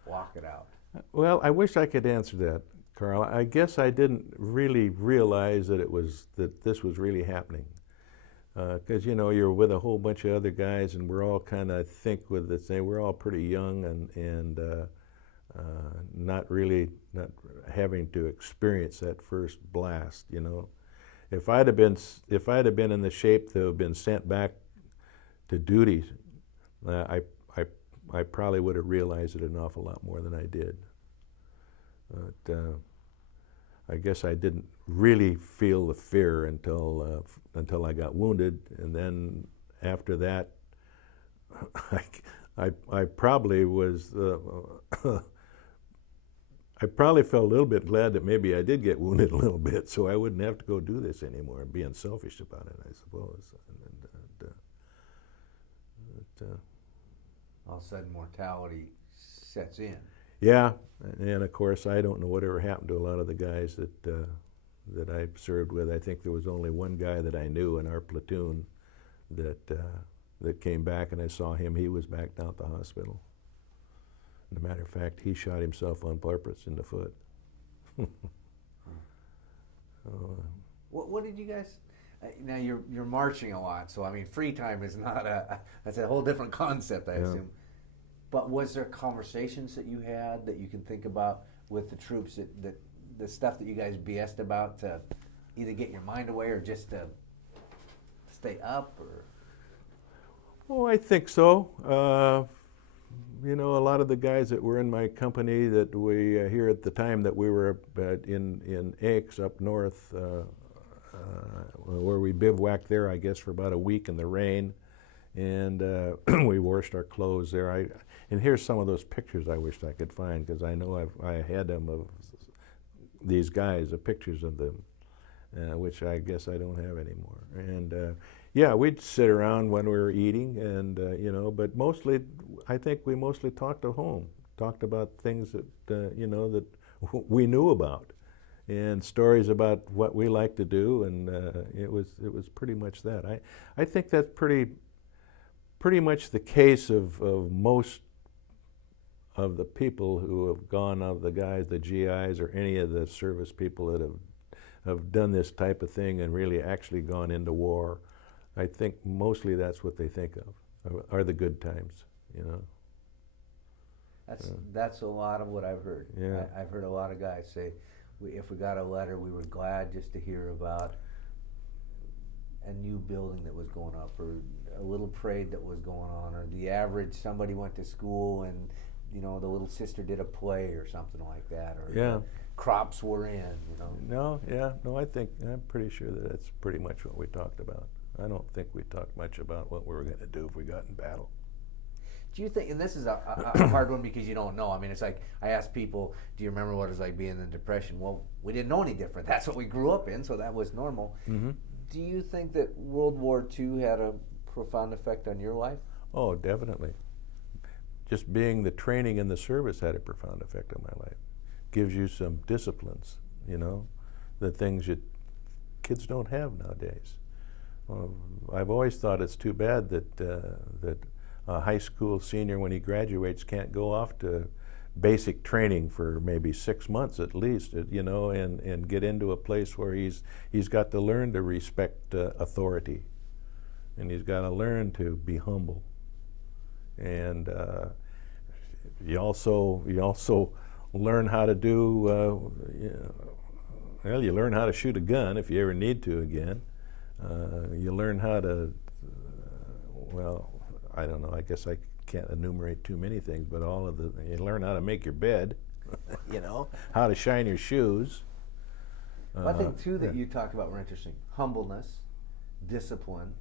walk it out? Well, I wish I could answer that, Carl. I guess I didn't really realize that this was really happening. Because you're with a whole bunch of other guys, and we're all kind of with the same. We're all pretty young and not having to experience that first blast. You know, if I'd have been in the shape to have been sent back to duty, I probably would have realized it an awful lot more than I did. But I guess I didn't really feel the fear until I got wounded, and then after that, I probably was. I probably felt a little bit glad that maybe I did get wounded a little bit, so I wouldn't have to go do this anymore. Being selfish about it, I suppose. All of a sudden, mortality sets in. Yeah, and of course, I don't know whatever happened to a lot of the guys that I served with. I think there was only one guy that I knew in our platoon that came back, and I saw him. He was back down at the hospital. As a matter of fact, he shot himself on purpose in the foot. What did you guys? Now you're marching a lot, so I mean, free time is not that's a whole different concept, I assume. But was there conversations that you had that you can think about with the troops that the stuff that you guys BS'd about to either get your mind away or just to stay up or? Oh, I think so. You know, a lot of the guys that were in my company that we here at the time that we were in Aix up north, where we bivouacked there, I guess, for about a week in the rain, and we washed our clothes there. And here's some of those pictures I wished I could find, because I know I had them of these guys, the pictures of them, which I guess I don't have anymore. And yeah, we'd sit around when we were eating, and you know, but mostly, I think we mostly talked at home, talked about things that you know, that we knew about, and stories about what we like to do, and it was pretty much that. I think that's pretty much the case of most of the people who have gone, of the guys, the GIs, or any of the service people that have done this type of thing and really actually gone into war. I think mostly that's what they think of, are the good times, you know. That's a lot of what I've heard. Yeah. I've heard a lot of guys say, if we got a letter, we were glad just to hear about a new building that was going up, or a little parade that was going on, or the average somebody went to school and, you know, the little sister did a play or something like that, or yeah, crops were in, you know. No, I'm pretty sure that that's pretty much what we talked about. I don't think we talked much about what we were going to do if we got in battle. Do you think, and this is a hard one because you don't know. I mean, it's like I ask people, do you remember what it was like being in the Depression? Well, we didn't know any different. That's what we grew up in, so that was normal. Mm-hmm. Do you think that World War II had a profound effect on your life? Oh, definitely. Just being the training in the service had a profound effect on my life. Gives you some disciplines, you know, the things that kids don't have nowadays. I've always thought it's too bad that a high school senior, when he graduates, can't go off to basic training for maybe 6 months at least, you know, and get into a place where he's got to learn to respect authority, and he's got to learn to be humble, and you also learn how to do. Well, you learn how to shoot a gun if you ever need to again. You learn how to, well, I don't know, I guess I can't enumerate too many things, but you learn how to make your bed, you know, how to shine your shoes. Well, I think, too, that you talked about were interesting. Humbleness, discipline,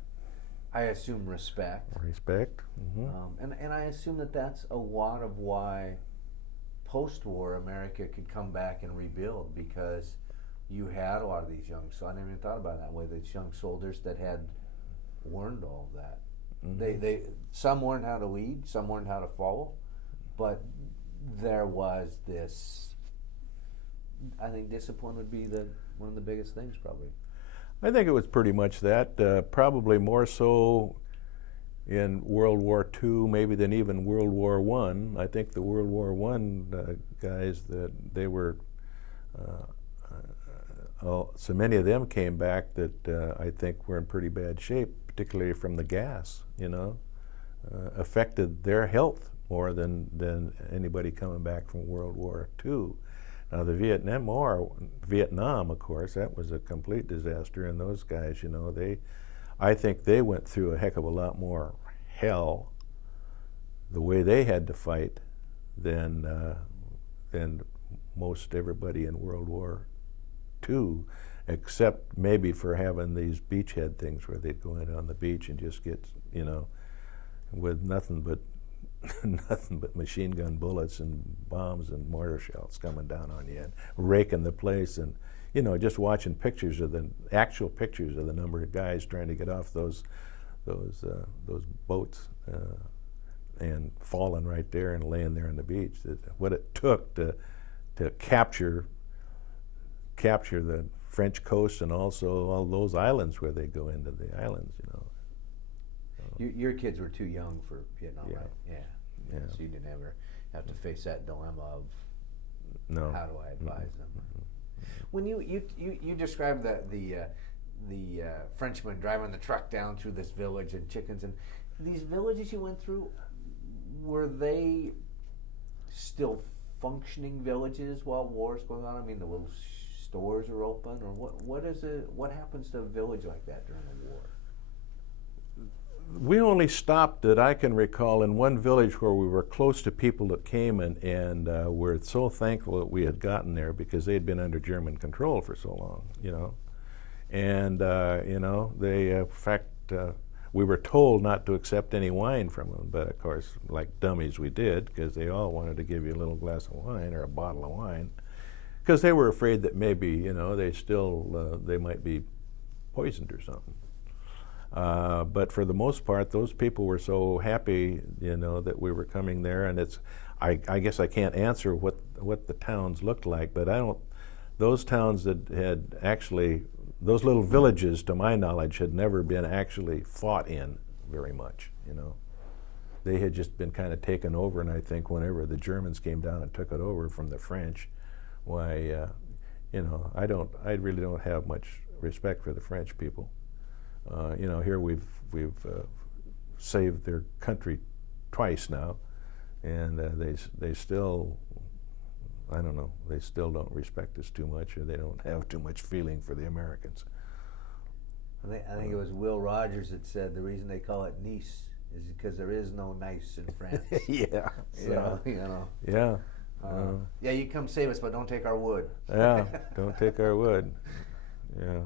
I assume respect. Respect. Mm-hmm. And I assume that that's a lot of why post-war America could come back and rebuild, because you had a lot of these young, so I never even thought about it that way, these young soldiers that had learned all of that. Mm-hmm. Some learned how to lead, some learned how to follow, but there was this, I think discipline would be one of the biggest things probably. I think it was pretty much that, probably more so in World War II maybe than even World War I. I think the World War I guys, that they were, so many of them came back that I think were in pretty bad shape, particularly from the gas, you know, affected their health more than anybody coming back from World War II. Now the Vietnam, of course, that was a complete disaster, and those guys, you know, I think they went through a heck of a lot more hell, the way they had to fight, than most everybody in World War II, except maybe for having these beachhead things where they'd go in on the beach and just get, you know, with nothing but machine gun bullets and bombs and mortar shells coming down on you and raking the place, and, you know, just watching actual pictures of the number of guys trying to get off those boats and falling right there and laying there on the beach. What it took to capture the French coast and also all those islands where they go into the islands, you know. Your kids were too young for Vietnam, Yeah. right? Yeah. So you didn't ever have to face that dilemma of No. how do I advise them. When you described the the Frenchman driving the truck down through this village and chickens. And these villages you went through, were they still functioning villages while war's going on? I mean, the little stores are open, or what happens to a village like that during the war? We only stopped, that I can recall, in one village where we were close to people that came, and we're so thankful that we had gotten there because they had been under German control for so long, you know. And, you know, they, in fact, we were told not to accept any wine from them, but of course, like dummies, we did, because they all wanted to give you a little glass of wine or a bottle of wine, because they were afraid that maybe, you know, they might be poisoned or something. But for the most part, those people were so happy, you know, that we were coming there. And I guess I can't answer what the towns looked like, but those towns that had actually, those little villages, to my knowledge, had never been actually fought in very much, you know. They had just been kind of taken over, and I think whenever the Germans came down and took it over from the French, why, you know, I really don't have much respect for the French people. You know, here we've saved their country twice now, and they still, I don't know, they still don't respect us too much, or they don't have too much feeling for the Americans. I think it was Will Rogers that said the reason they call it Nice is because there is no nice in France. Yeah. So, you know. Yeah. Yeah, you come save us, but don't take our wood. Yeah, don't take our wood. Yeah.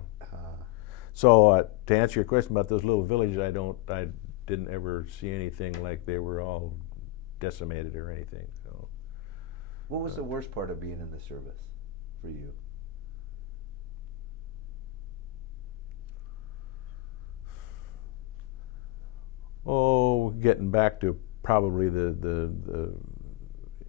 So to answer your question about those little villages, I didn't ever see anything like they were all decimated or anything. So. What was the worst part of being in the service for you? Oh, getting back to probably the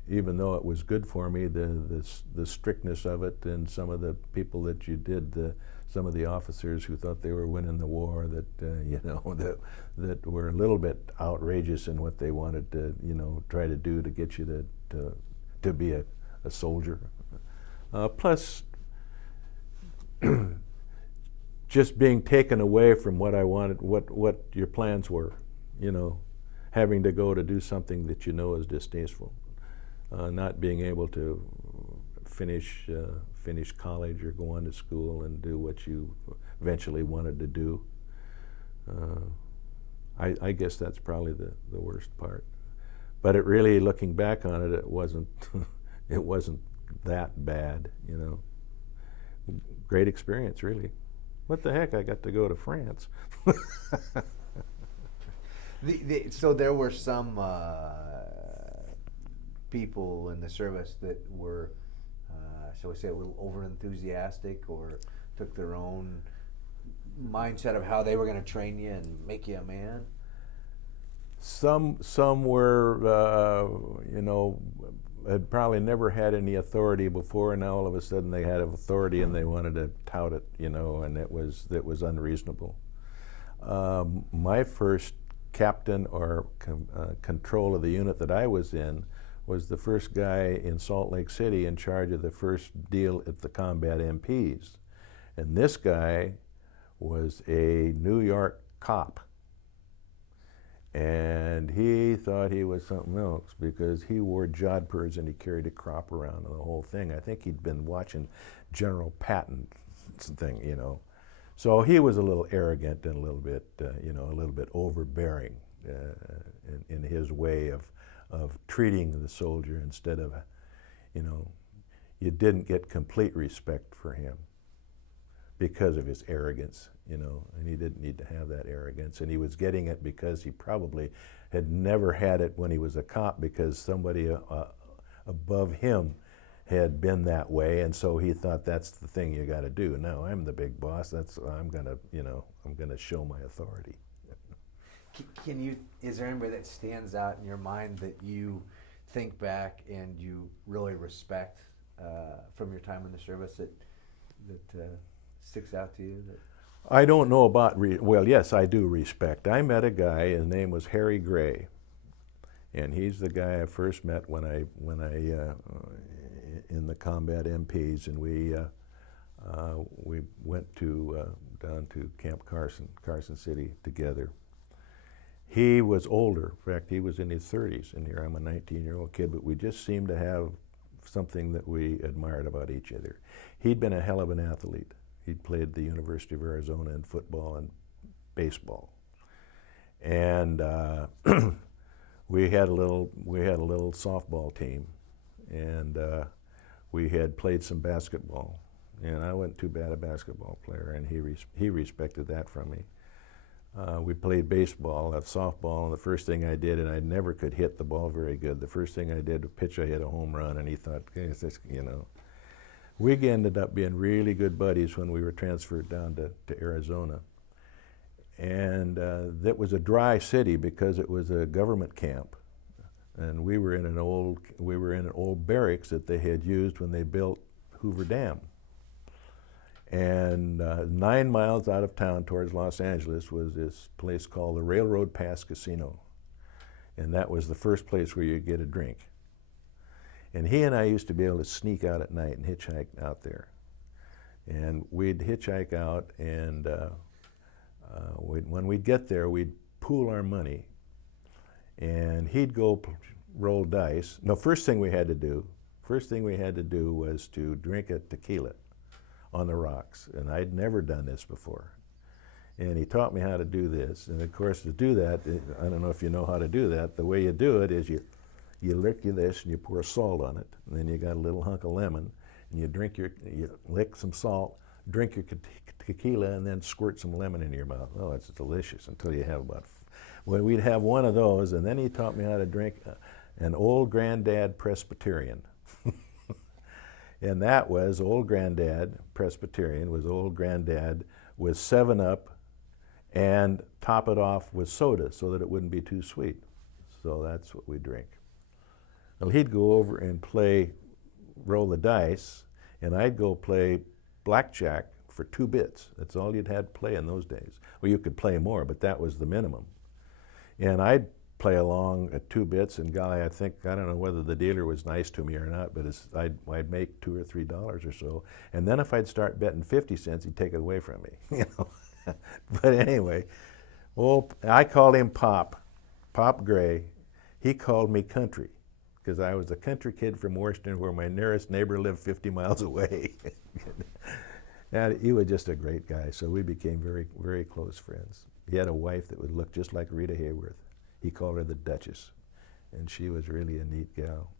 even though it was good for me, the strictness of it, and some of the people that you did, some of the officers who thought they were winning the war, that you know, that were a little bit outrageous in what they wanted to, you know, try to do to get you to be a soldier. Plus, just being taken away from what I wanted, what your plans were, you know, having to go to do something that you know is distasteful, not being able to finish college or go on to school and do what you eventually wanted to do. I guess that's probably the worst part. But it really, looking back on it, it wasn't it wasn't that bad, you know. Great experience, really. What the heck, I got to go to France. So there were some people in the service that were, shall we say, a little over-enthusiastic, or took their own mindset of how they were going to train you and make you a man? Some were, you know, had probably never had any authority before, and now all of a sudden they had authority and they wanted to tout it, you know, and it was unreasonable. My first captain or control of the unit that I was in was the first guy in Salt Lake City in charge of the first deal at the combat MPs. And this guy was a New York cop. And he thought he was something else because he wore jodhpurs and he carried a crop around and the whole thing. I think he'd been watching General Patton's thing, you know. So he was a little arrogant and a little bit, you know, a little bit overbearing in his way of treating the soldier, instead of, you know, you didn't get complete respect for him because of his arrogance, you know, and he didn't need to have that arrogance. And he was getting it because he probably had never had it when he was a cop, because somebody above him had been that way, and so he thought that's the thing you got to do. Now I'm the big boss. I'm gonna, you know, I'm gonna show my authority. Is there anybody that stands out in your mind that you think back and you really respect from your time in the service that sticks out to you? I don't know about, well, yes, I do respect. I met a guy, his name was Harry Gray, and he's the guy I first met when I in the combat MPs, and we went to down to Camp Carson City together. He was older. In fact, he was in his 30s, and here I'm a 19-year-old kid, but we just seemed to have something that we admired about each other. He'd been a hell of an athlete. He'd played at the University of Arizona in football and baseball. And we had a little softball team, and we had played some basketball. And I wasn't too bad a basketball player, and he respected that from me. We played baseball, softball, and the first thing I did, and I never could hit the ball very good, the first thing I did to pitch, I hit a home run, and he thought, hey, you know. We ended up being really good buddies when we were transferred down to Arizona. And that was a dry city because it was a government camp. And we were in an old barracks that they had used when they built Hoover Dam. And 9 miles out of town towards Los Angeles was this place called the Railroad Pass Casino. And that was the first place where you'd get a drink. And he and I used to be able to sneak out at night and hitchhike out there. And we'd hitchhike out, and when we'd get there, we'd pool our money. And he'd go roll dice. No, first thing we had to do was to drink a tequila on the rocks. And I'd never done this before. And he taught me how to do this. And of course, to do that, I don't know if you know how to do that, the way you do it is you lick this and you pour salt on it, and then you got a little hunk of lemon, and you lick some salt, drink your tequila, and then squirt some lemon into your mouth. Oh, it's delicious until you have well, we'd have one of those, and then he taught me how to drink an Old Granddad Presbyterian. And that was Old Granddad Presbyterian, was Old Granddad with 7-Up, and top it off with soda so that it wouldn't be too sweet. So that's what we drink. Well, he'd go over and roll the dice, and I'd go play blackjack for 2 bits. That's all you'd had to play in those days. Well, you could play more, but that was the minimum. And I'd play along at 2 bits, and golly, I don't know whether the dealer was nice to me or not, but I'd make $2 or $3 or so. And then if I'd start betting 50 cents, he'd take it away from me, you know. But anyway, I called him Pop Gray. He called me Country, because I was a country kid from Washington, where my nearest neighbor lived 50 miles away. And he was just a great guy, so we became very, very close friends. He had a wife that would look just like Rita Hayworth. He called her the Duchess, and she was really a neat gal.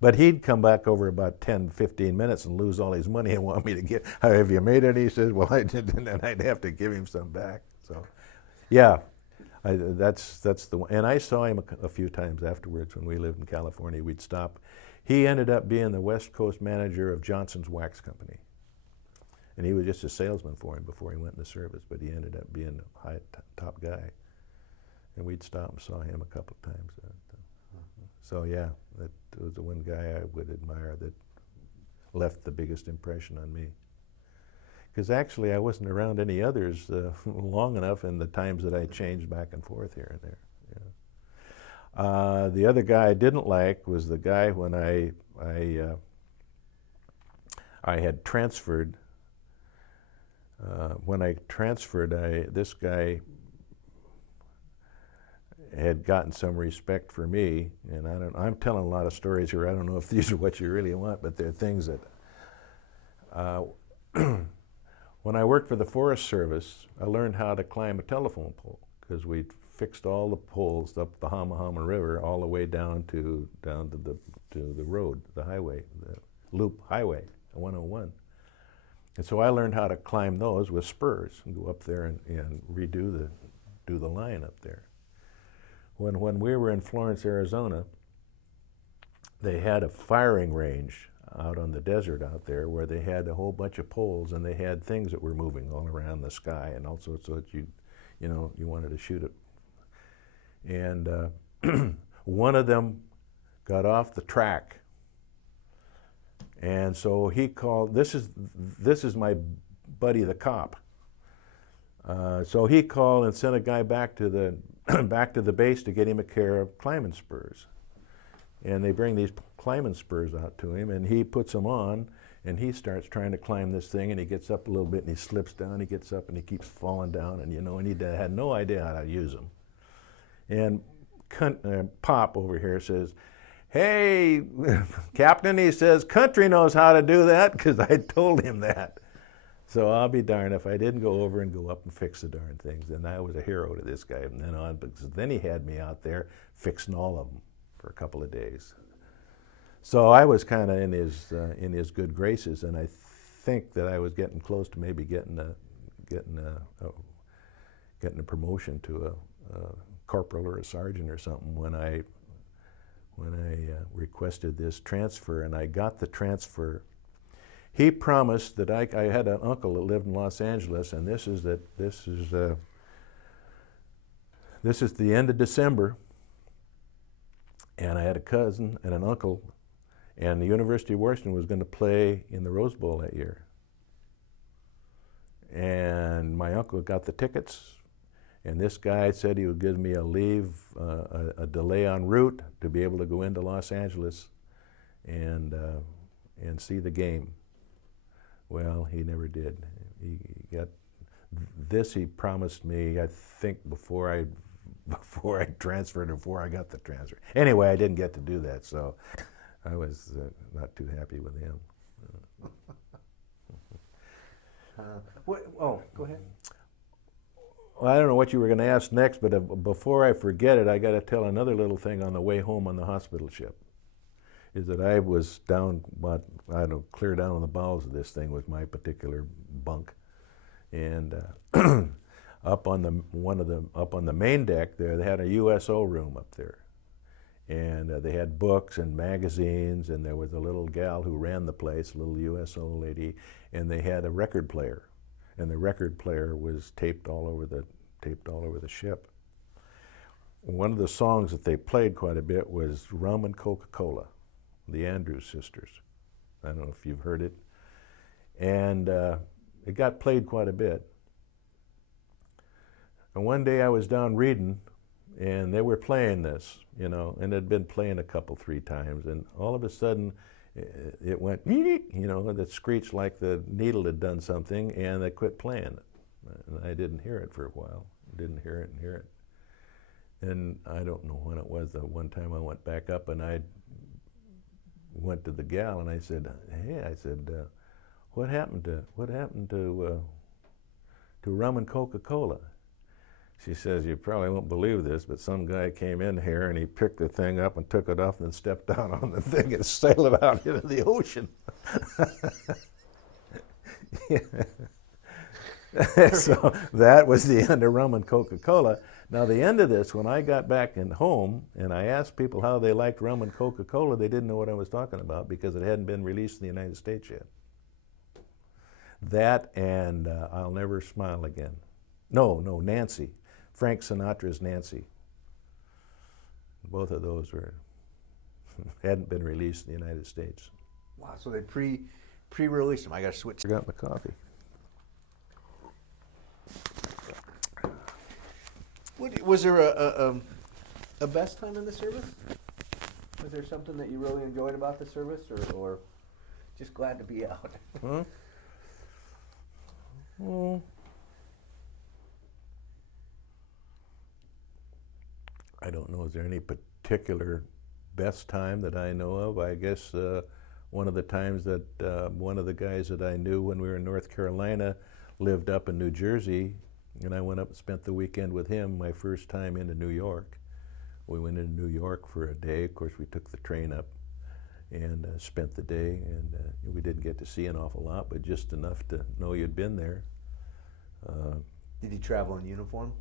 But he'd come back over about 10, 15 minutes and lose all his money and want me to have you made any? He says, well, I didn't, and I'd have to give him some back. So, yeah. That's the one. And I saw him a few times afterwards when we lived in California. We'd stop. He ended up being the West Coast manager of Johnson's Wax Company. And he was just a salesman for him before he went into service, but he ended up being a top guy. And we'd stop and saw him a couple of times. So yeah, that was the one guy I would admire that left the biggest impression on me. Because actually I wasn't around any others long enough in the times that I changed back and forth here and there. Yeah. The other guy I didn't like was the guy when I had transferred. When I transferred, this guy had gotten some respect for me, and I'm telling a lot of stories here. I don't know if these are what you really want, but they're things that. When I worked for the Forest Service, I learned how to climb a telephone pole, because we'd fixed all the poles up the Hamahama River all the way down to the road, the highway, the loop highway, 101. And so I learned how to climb those with spurs and go up there and do the line up there. When we were in Florence, Arizona, they had a firing range out on the desert out there where they had a whole bunch of poles, and they had things that were moving all around the sky, and also so that you wanted to shoot it. And one of them got off the track, and so he called. This is my buddy, the cop. So he called and sent a guy back to the base to get him a pair of climbing spurs. And they bring these climbing spurs out to him, and he puts them on, And he starts trying to climb this thing, and he gets up a little bit, and he slips down, he gets up, and he keeps falling down, and and he had no idea how to use them. And Pop over here says, "Hey, Captain," he says, "country knows how to do that," because I told him that. So I'll be darned if I didn't go over and go up and fix the darn things. And I was a hero to this guy from then on, because then he had me out there fixing all of them for a couple of days. So I was kind of in his good graces, and I think that I was getting close to maybe getting a promotion to a corporal or a sergeant or something when I requested this transfer, and I got the transfer. He promised that I had an uncle that lived in Los Angeles, and this is the end of December, and I had a cousin and an uncle, and the University of Washington was going to play in the Rose Bowl that year. And my uncle got the tickets, and this guy said he would give me a leave, a delay en route to be able to go into Los Angeles and see the game. Well, he never did. He got this. He promised me, I think, before I transferred, before I got the transfer. Anyway, I didn't get to do that, so I was not too happy with him. Go ahead. Well, I don't know what you were going to ask next, but before I forget it, I got to tell another little thing on the way home on the hospital ship. Is that I was down, clear down in the bowels of this thing was my particular bunk, and up on the main deck there, they had a USO room up there, and they had books and magazines, and there was a little gal who ran the place, a little USO lady, and they had a record player, and the record player was taped all over the ship. One of the songs that they played quite a bit was Rum and Coca-Cola, the Andrews Sisters. I don't know if you've heard it. And it got played quite a bit. And one day I was down reading, and they were playing this, and it had been playing a couple, 3 times, and all of a sudden it went, and it screeched like the needle had done something, and they quit playing it. And I didn't hear it for a while. Didn't hear it. And I don't know when it was. The one time I went back up, and I went to the gal, and I said, "Hey," I said, what happened to Rum and Coca-Cola?" She says, "You probably won't believe this, but some guy came in here and he picked the thing up and took it off and then stepped down on the thing and sailed it out into the ocean." So that was the end of Rum and Coca-Cola. Now the end of this, when I got back home and I asked people how they liked Rum and Coca-Cola, they didn't know what I was talking about because it hadn't been released in the United States yet. That and I'll Never Smile Again. No, Nancy. Frank Sinatra's Nancy. Both of those hadn't been released in the United States. Wow, so they pre-released them. I got to switch. I got my coffee. Was there a best time in the service? Was there something that you really enjoyed about the service, or just glad to be out? Huh? Well, I don't know. Is there any particular best time that I know of? I guess one of the times that one of the guys that I knew when we were in North Carolina lived up in New Jersey, and I went up and spent the weekend with him, my first time into New York. We went into New York for a day. Of course, we took the train up and spent the day, and we didn't get to see an awful lot, but just enough to know you'd been there. Did you travel in uniform?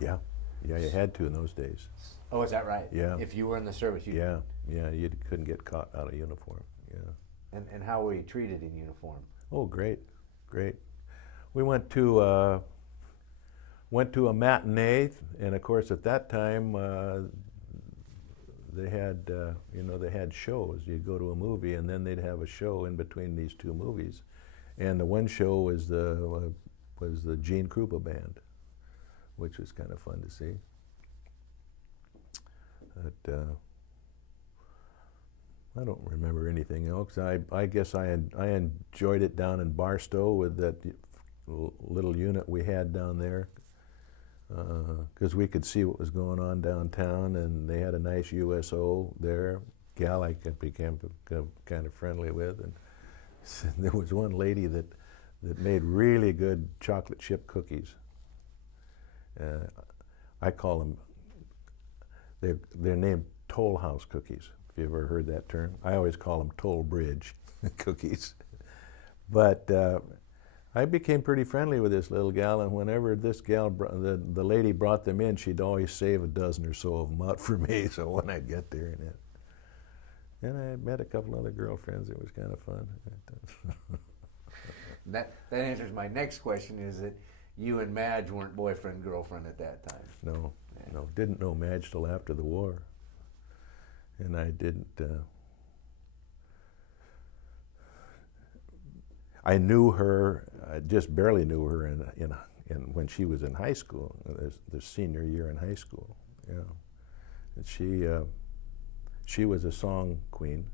Yeah, you had to in those days. Oh, is that right? Yeah. If you were in the service, you... Yeah, you couldn't get caught out of uniform, yeah. And how were you treated in uniform? Oh, great. We went to a matinee, and of course at that time they had shows. You'd go to a movie, and then they'd have a show in between these 2 movies, and the one show was the Gene Krupa band, which was kind of fun to see. But I don't remember anything else. I guess I enjoyed it down in Barstow with that little unit we had down there, because we could see what was going on downtown, and they had a nice USO there, gal I became kind of friendly with, and there was one lady that made really good chocolate chip cookies. I call them, they're named Toll House cookies, if you ever heard that term. I always call them Toll Bridge cookies. But I became pretty friendly with this little gal, and whenever this gal, the lady brought them in, she'd always save a dozen or so of them out for me, so when I'd get there and I met a couple other girlfriends. It was kind of fun. That answers my next question, is that you and Madge weren't boyfriend, girlfriend at that time. No, no, didn't know Madge till after the war. And I didn't, I knew her, I just barely knew her in when she was in high school, the senior year in high school, yeah. And she was a song queen,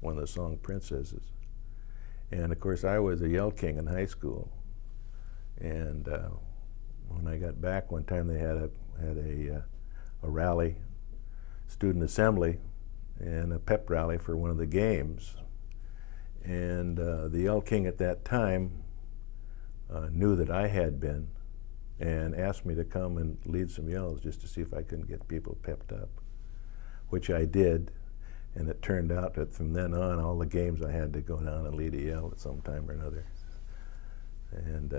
one of the song princesses. And of course I was a yell king in high school. And when I got back one time, they had a rally, student assembly, and a pep rally for one of the games. And the yell king at that time knew that I had been, and asked me to come and lead some yells just to see if I couldn't get people pepped up, which I did. And it turned out that from then on, all the games I had to go down and lead a yell at some time or another. And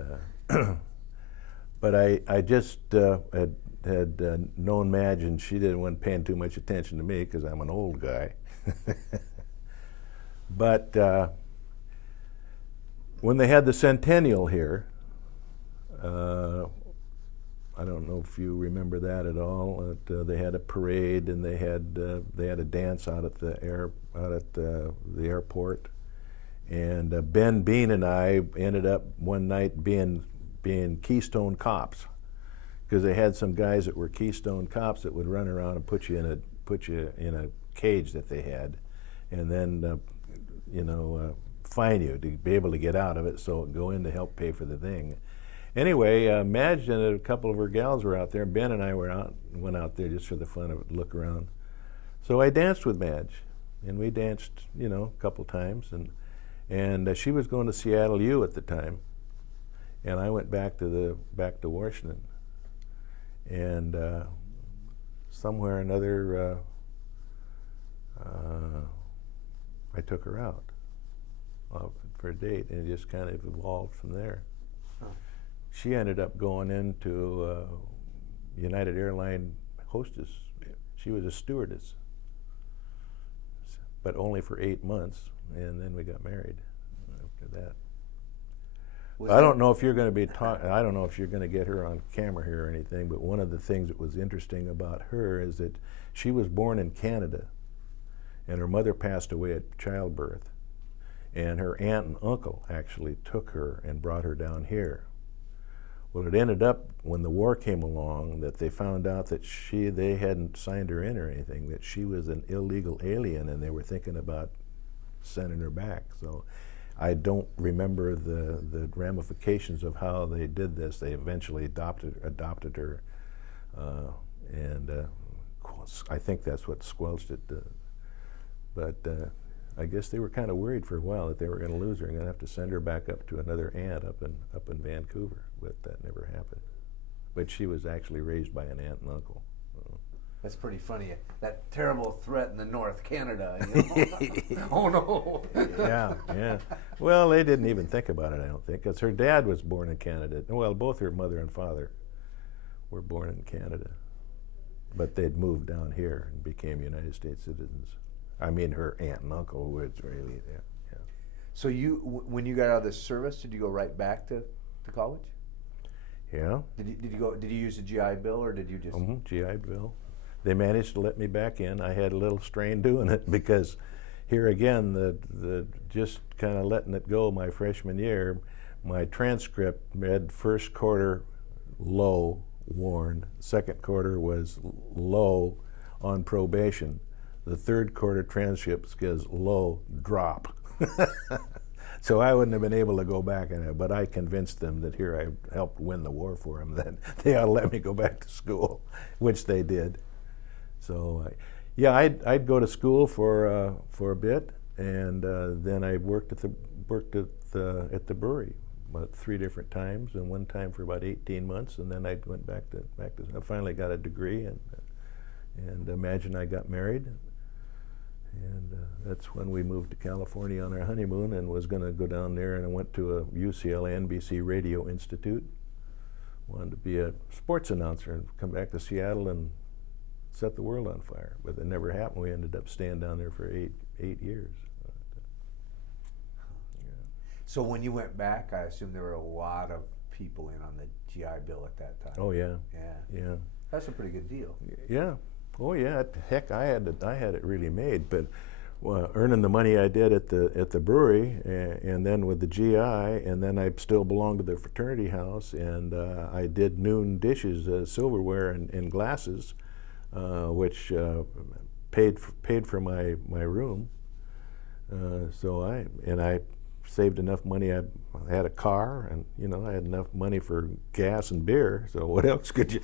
but I just had known Madge, and she wasn't paying too much attention to me because I'm an old guy. But when they had the centennial here, I don't know if you remember that at all. They had a parade, and they had a dance out at the airport. And Ben Bean and I ended up one night being Keystone cops, because they had some guys that were Keystone cops that would run around and put you in a cage that they had, and then fine you to be able to get out of it. So go in to help pay for the thing. Anyway, Madge and a couple of her gals were out there. Ben and I went out there just for the fun of it, look around. So I danced with Madge, and we danced, a couple times, and she was going to Seattle U at the time, and I went back to Washington, and somewhere or another, I took her out for a date, and it just kind of evolved from there. Huh. She ended up going into United Airline hostess. She was a stewardess, but only for 8 months, and then we got married after that. I don't know if you're going to be I don't know if you're going to get her on camera here or anything, but one of the things that was interesting about her is that she was born in Canada, and her mother passed away at childbirth, and her aunt and uncle actually took her and brought her down here. Well, it ended up, when the war came along, that they found out that they hadn't signed her in or anything, that she was an illegal alien, and they were thinking about sending her back. So I don't remember the ramifications of how they did this. They eventually adopted her, and I think that's what squelched it. But I guess they were kind of worried for a while that they were going to lose her and going to have to send her back up to another aunt up in Vancouver, but that never happened. But she was actually raised by an aunt and uncle. That's pretty funny. That terrible threat in the North, Canada. Oh no. Yeah. Well, they didn't even think about it, I don't think, because her dad was born in Canada. Well, both her mother and father were born in Canada, but they'd moved down here and became United States citizens. I mean, her aunt and uncle was really there. Yeah. So when you got out of the service, did you go right back to college? Yeah. Did you use a GI Bill, or did you just? GI Bill. They managed to let me back in. I had a little strain doing it because here again, the just kind of letting it go my freshman year, my transcript read first quarter low, warned. Second quarter was low, on probation. the third quarter transcript says low drop. So I wouldn't have been able to go back in it, but I convinced them that here I helped win the war for them, that they ought to let me go back to school, which they did. So yeah, I'd go to school for a bit, and then I worked at the brewery about 3 different times, and one time for about 18 months, and then I went back to. I finally got a degree, and imagine I got married, and that's when we moved to California on our honeymoon, and was going to go down there, and I went to a UCLA NBC Radio Institute. Wanted to be a sports announcer and come back to Seattle and set the world on fire, but it never happened. We ended up staying down there for eight years. So when you went back, I assume there were a lot of people in on the GI Bill at that time. Oh yeah. Yeah. That's a pretty good deal. Yeah. Oh yeah. Heck, I had it really made. But earning the money I did at the brewery, and then with the GI, and then I still belonged to the fraternity house, and I did noon dishes, silverware and glasses, which paid for my room. So I saved enough money. I had a car, and I had enough money for gas and beer. So what else could you?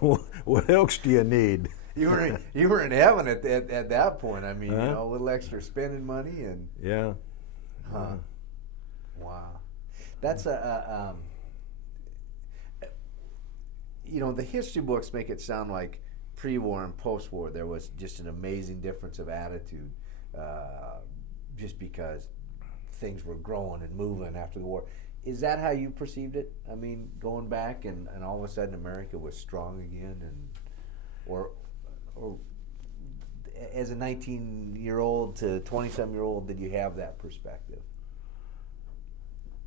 What else do you need? You were in heaven at that point. I mean, a little extra spending money and. Yeah. Huh. Wow. That's the history books make it sound like pre-war and post-war there was just an amazing difference of attitude, just because things were growing and moving after the war. Is that how you perceived it? I mean, going back and all of a sudden America was strong again, or as a 19-year-old to 20-some-year-old, did you have that perspective?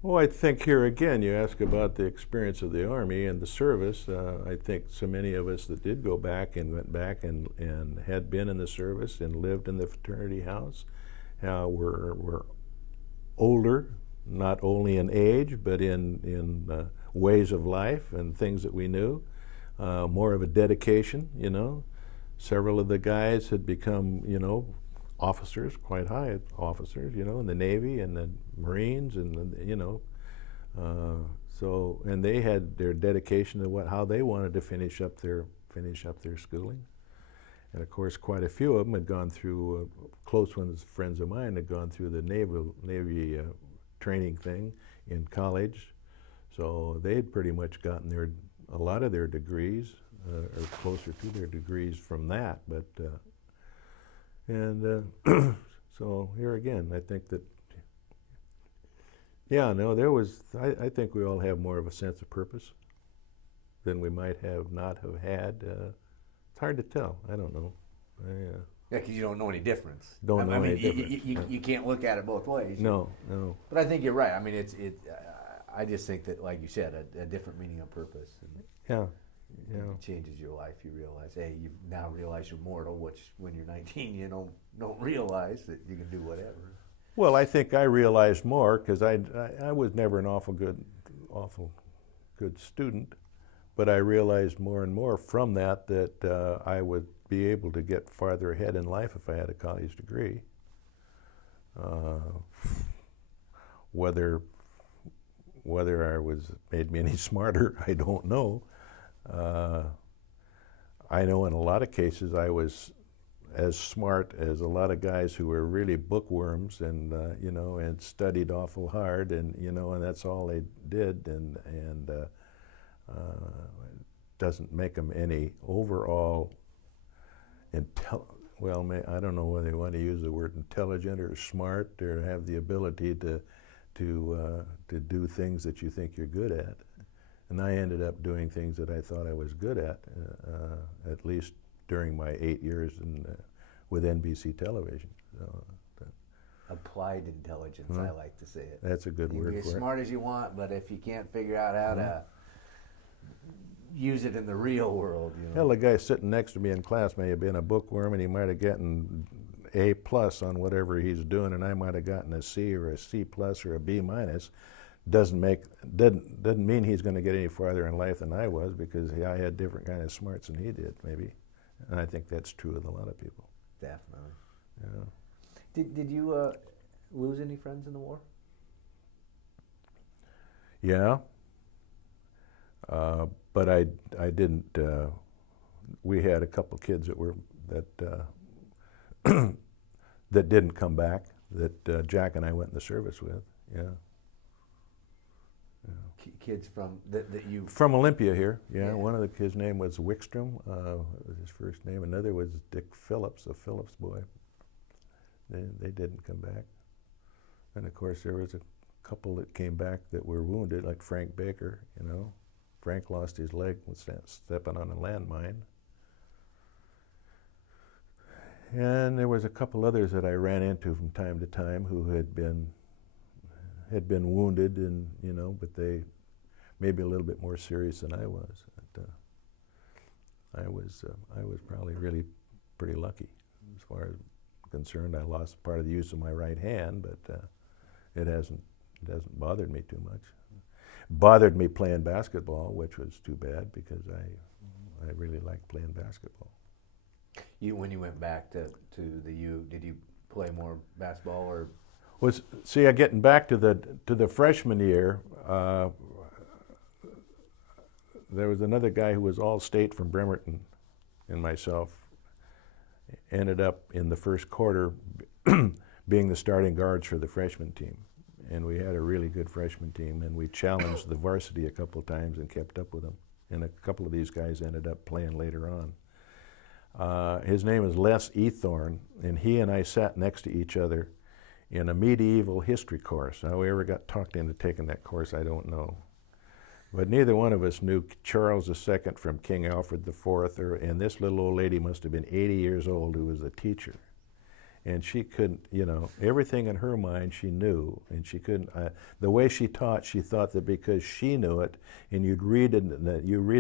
Well, I think here again, you ask about the experience of the Army and the service. I think so many of us that did go back and went back and had been in the service and lived in the fraternity house, were older, not only in age, but in ways of life and things that we knew, more of a dedication, Several of the guys had become, officers, quite high officers, in the Navy and the Marines, and so, and they had their dedication to how they wanted to finish up their schooling. And of course, quite a few of them had gone through, close ones, friends of mine, had gone through the Navy training thing in college. So they had pretty much gotten a lot of their degrees, or closer to their degrees from that. But, so here again, I think that, I think we all have more of a sense of purpose than we might not have had. It's hard to tell. I don't know. Yeah, because you don't know any difference. Any difference. You can't look at it both ways. No. But I think you're right. I mean, I just think that, like you said, a different meaning of purpose. Yeah. It changes your life. You realize, hey, you now realize you're mortal, which when you're 19, you don't realize that you can do whatever. Well, I think I realized more because I was never an awful good student, but I realized more and more from that I would be able to get farther ahead in life if I had a college degree. Whether made me any smarter, I don't know. I know in a lot of cases I was as smart as a lot of guys who were really bookworms and and studied awful hard, and and that's all they did, and doesn't make them any overall I don't know whether you want to use the word intelligent or smart or have the ability to do things that you think you're good at. And I ended up doing things that I thought I was good at least during my 8 years with NBC television. So, applied intelligence, I like to say it. That's a good word for it. You can be as smart as you want, but if you can't figure out how to use it in the real world, Hell, the guy sitting next to me in class may have been a bookworm, and he might have gotten A+ on whatever he's doing, and I might have gotten a C or a C+ or a B-. Doesn't mean he's going to get any farther in life than I was, because I had different kind of smarts than he did, maybe. And I think that's true with a lot of people. Definitely. Yeah. Did you lose any friends in the war? Yeah. But I didn't. We had a couple kids that that didn't come back. That Jack and I went in the service with. Yeah. Kids from that you from Olympia here. Yeah. Yeah. One of the kids' name was Wickstrom. Was his first name. Another was Dick Phillips, a Phillips boy. They didn't come back. And of course there was a couple that came back that were wounded, like Frank Baker. You know, Frank lost his leg when stepping on a landmine. And there was a couple others that I ran into from time to time who had been wounded, and but they maybe a little bit more serious than I was. But, I was probably really pretty lucky as far as concerned. I lost part of the use of my right hand, but it hasn't bothered me too much. Bothered me playing basketball, which was too bad because I really liked playing basketball. When you went back to the U, did you play more basketball or? Getting back to the freshman year, there was another guy who was all-state from Bremerton, and myself ended up in the first quarter being the starting guards for the freshman team. And we had a really good freshman team, and we challenged the varsity a couple of times and kept up with them. And a couple of these guys ended up playing later on. His name is Les Ethorn, and he and I sat next to each other in a medieval history course. How we ever got talked into taking that course, I don't know. But neither one of us knew Charles II from King Alfred IV, and this little old lady must have been 80 years old who was a teacher. And she couldn't, everything in her mind she knew, and she couldn't, the way she taught, she thought that because she knew it, and you read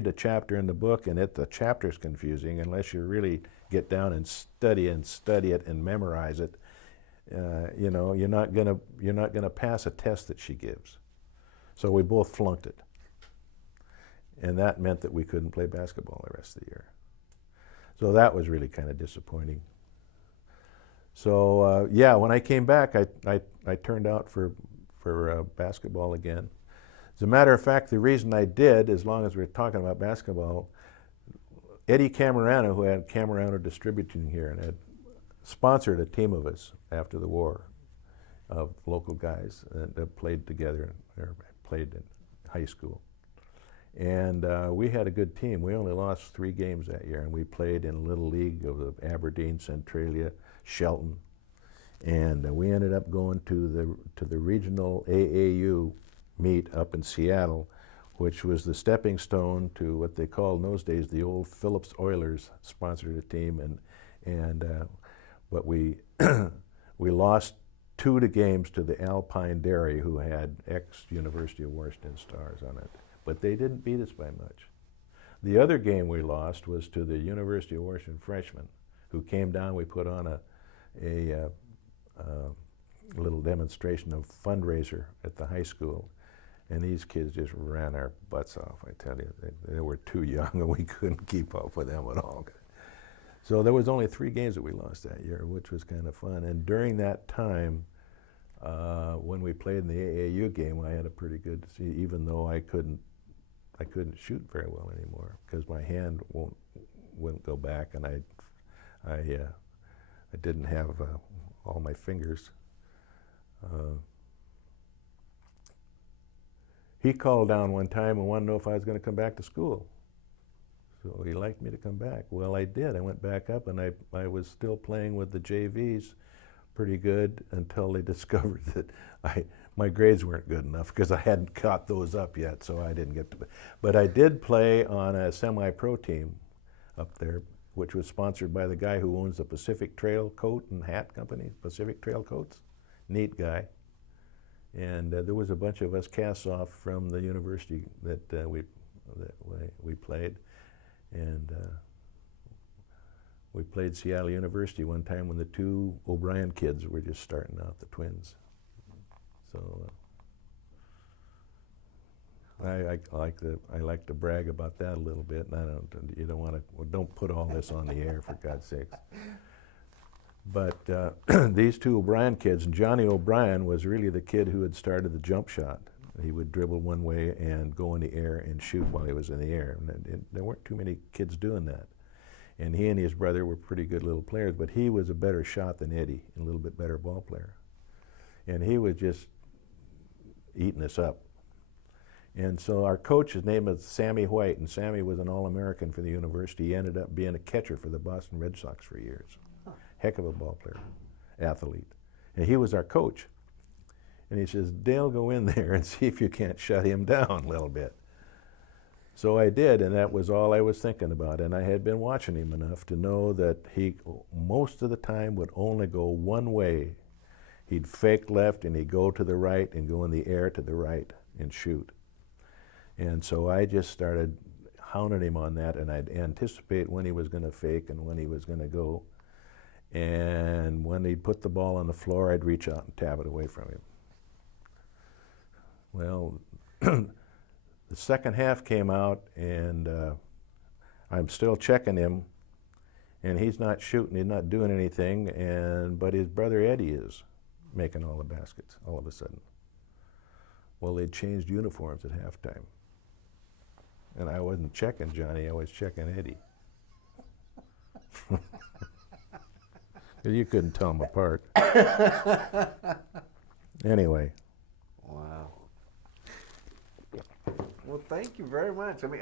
a chapter in the book, and the chapter's confusing unless you really get down and study it and memorize it. You're not gonna pass a test that she gives. So we both flunked it. And that meant that we couldn't play basketball the rest of the year. So that was really kind of disappointing. So when I came back, I turned out for basketball again. As a matter of fact, the reason I did, as long as we're talking about basketball, Eddie Camerano, who had Camerano Distributing here and had sponsored a team of us after the war, of local guys that played together, or played in high school. And we had a good team. We only lost 3 games that year, and we played in a little league of Aberdeen, Centralia, Shelton, and we ended up going to the regional AAU meet up in Seattle, which was the stepping stone to what they called in those days the old Phillips Oilers sponsored a team, but we we lost 2 games to the Alpine Dairy, who had ex-University of Washington stars on it, but they didn't beat us by much. The other game we lost was to the University of Washington freshmen, who came down. We put on a little demonstration of fundraiser at the high school, and these kids just ran our butts off, I tell you. They were too young, and we couldn't keep up with them at all. So there was only 3 games that we lost that year, which was kind of fun. And during that time, when we played in the AAU game, I had a pretty good, even though I couldn't shoot very well anymore because my hand wouldn't go back, and I didn't have all my fingers. He called down one time and wanted to know if I was going to come back to school. So he liked me to come back. Well, I did. I went back up, and I was still playing with the JVs pretty good until they discovered that my grades weren't good enough because I hadn't caught those up yet, so I didn't get to. But I did play on a semi-pro team up there, which was sponsored by the guy who owns the Pacific Trail Coat and Hat Company, Pacific Trail Coats. Neat guy. And there was a bunch of us casts off from the university that we played. And we played Seattle University one time when the 2 O'Brien kids were just starting out, the twins. So I like to brag about that a little bit, and don't put all this on the air, for God's sakes. But these two O'Brien kids, and Johnny O'Brien was really the kid who had started the jump shot. He would dribble one way and go in the air and shoot while he was in the air. And there weren't too many kids doing that. And he and his brother were pretty good little players, but he was a better shot than Eddie, and a little bit better ball player. And he was just eating us up. And so our coach, his name is Sammy White, and Sammy was an All-American for the university. He ended up being a catcher for the Boston Red Sox for years. Heck of a ball player, athlete. And he was our coach. And he says, Dale, go in there and see if you can't shut him down a little bit. So I did, and that was all I was thinking about. And I had been watching him enough to know that he, most of the time, would only go one way. He'd fake left, and he'd go to the right, and go in the air to the right and shoot. And so I just started hounding him on that, and I'd anticipate when he was going to fake and when he was going to go. And when he'd put the ball on the floor, I'd reach out and tap it away from him. Well, the second half came out, and I'm still checking him, and he's not shooting, he's not doing anything, but his brother Eddie is making all the baskets all of a sudden. Well, they'd changed uniforms at halftime. And I wasn't checking Johnny, I was checking Eddie. You couldn't tell them apart. Anyway. Wow. Well, thank you very much. I mean,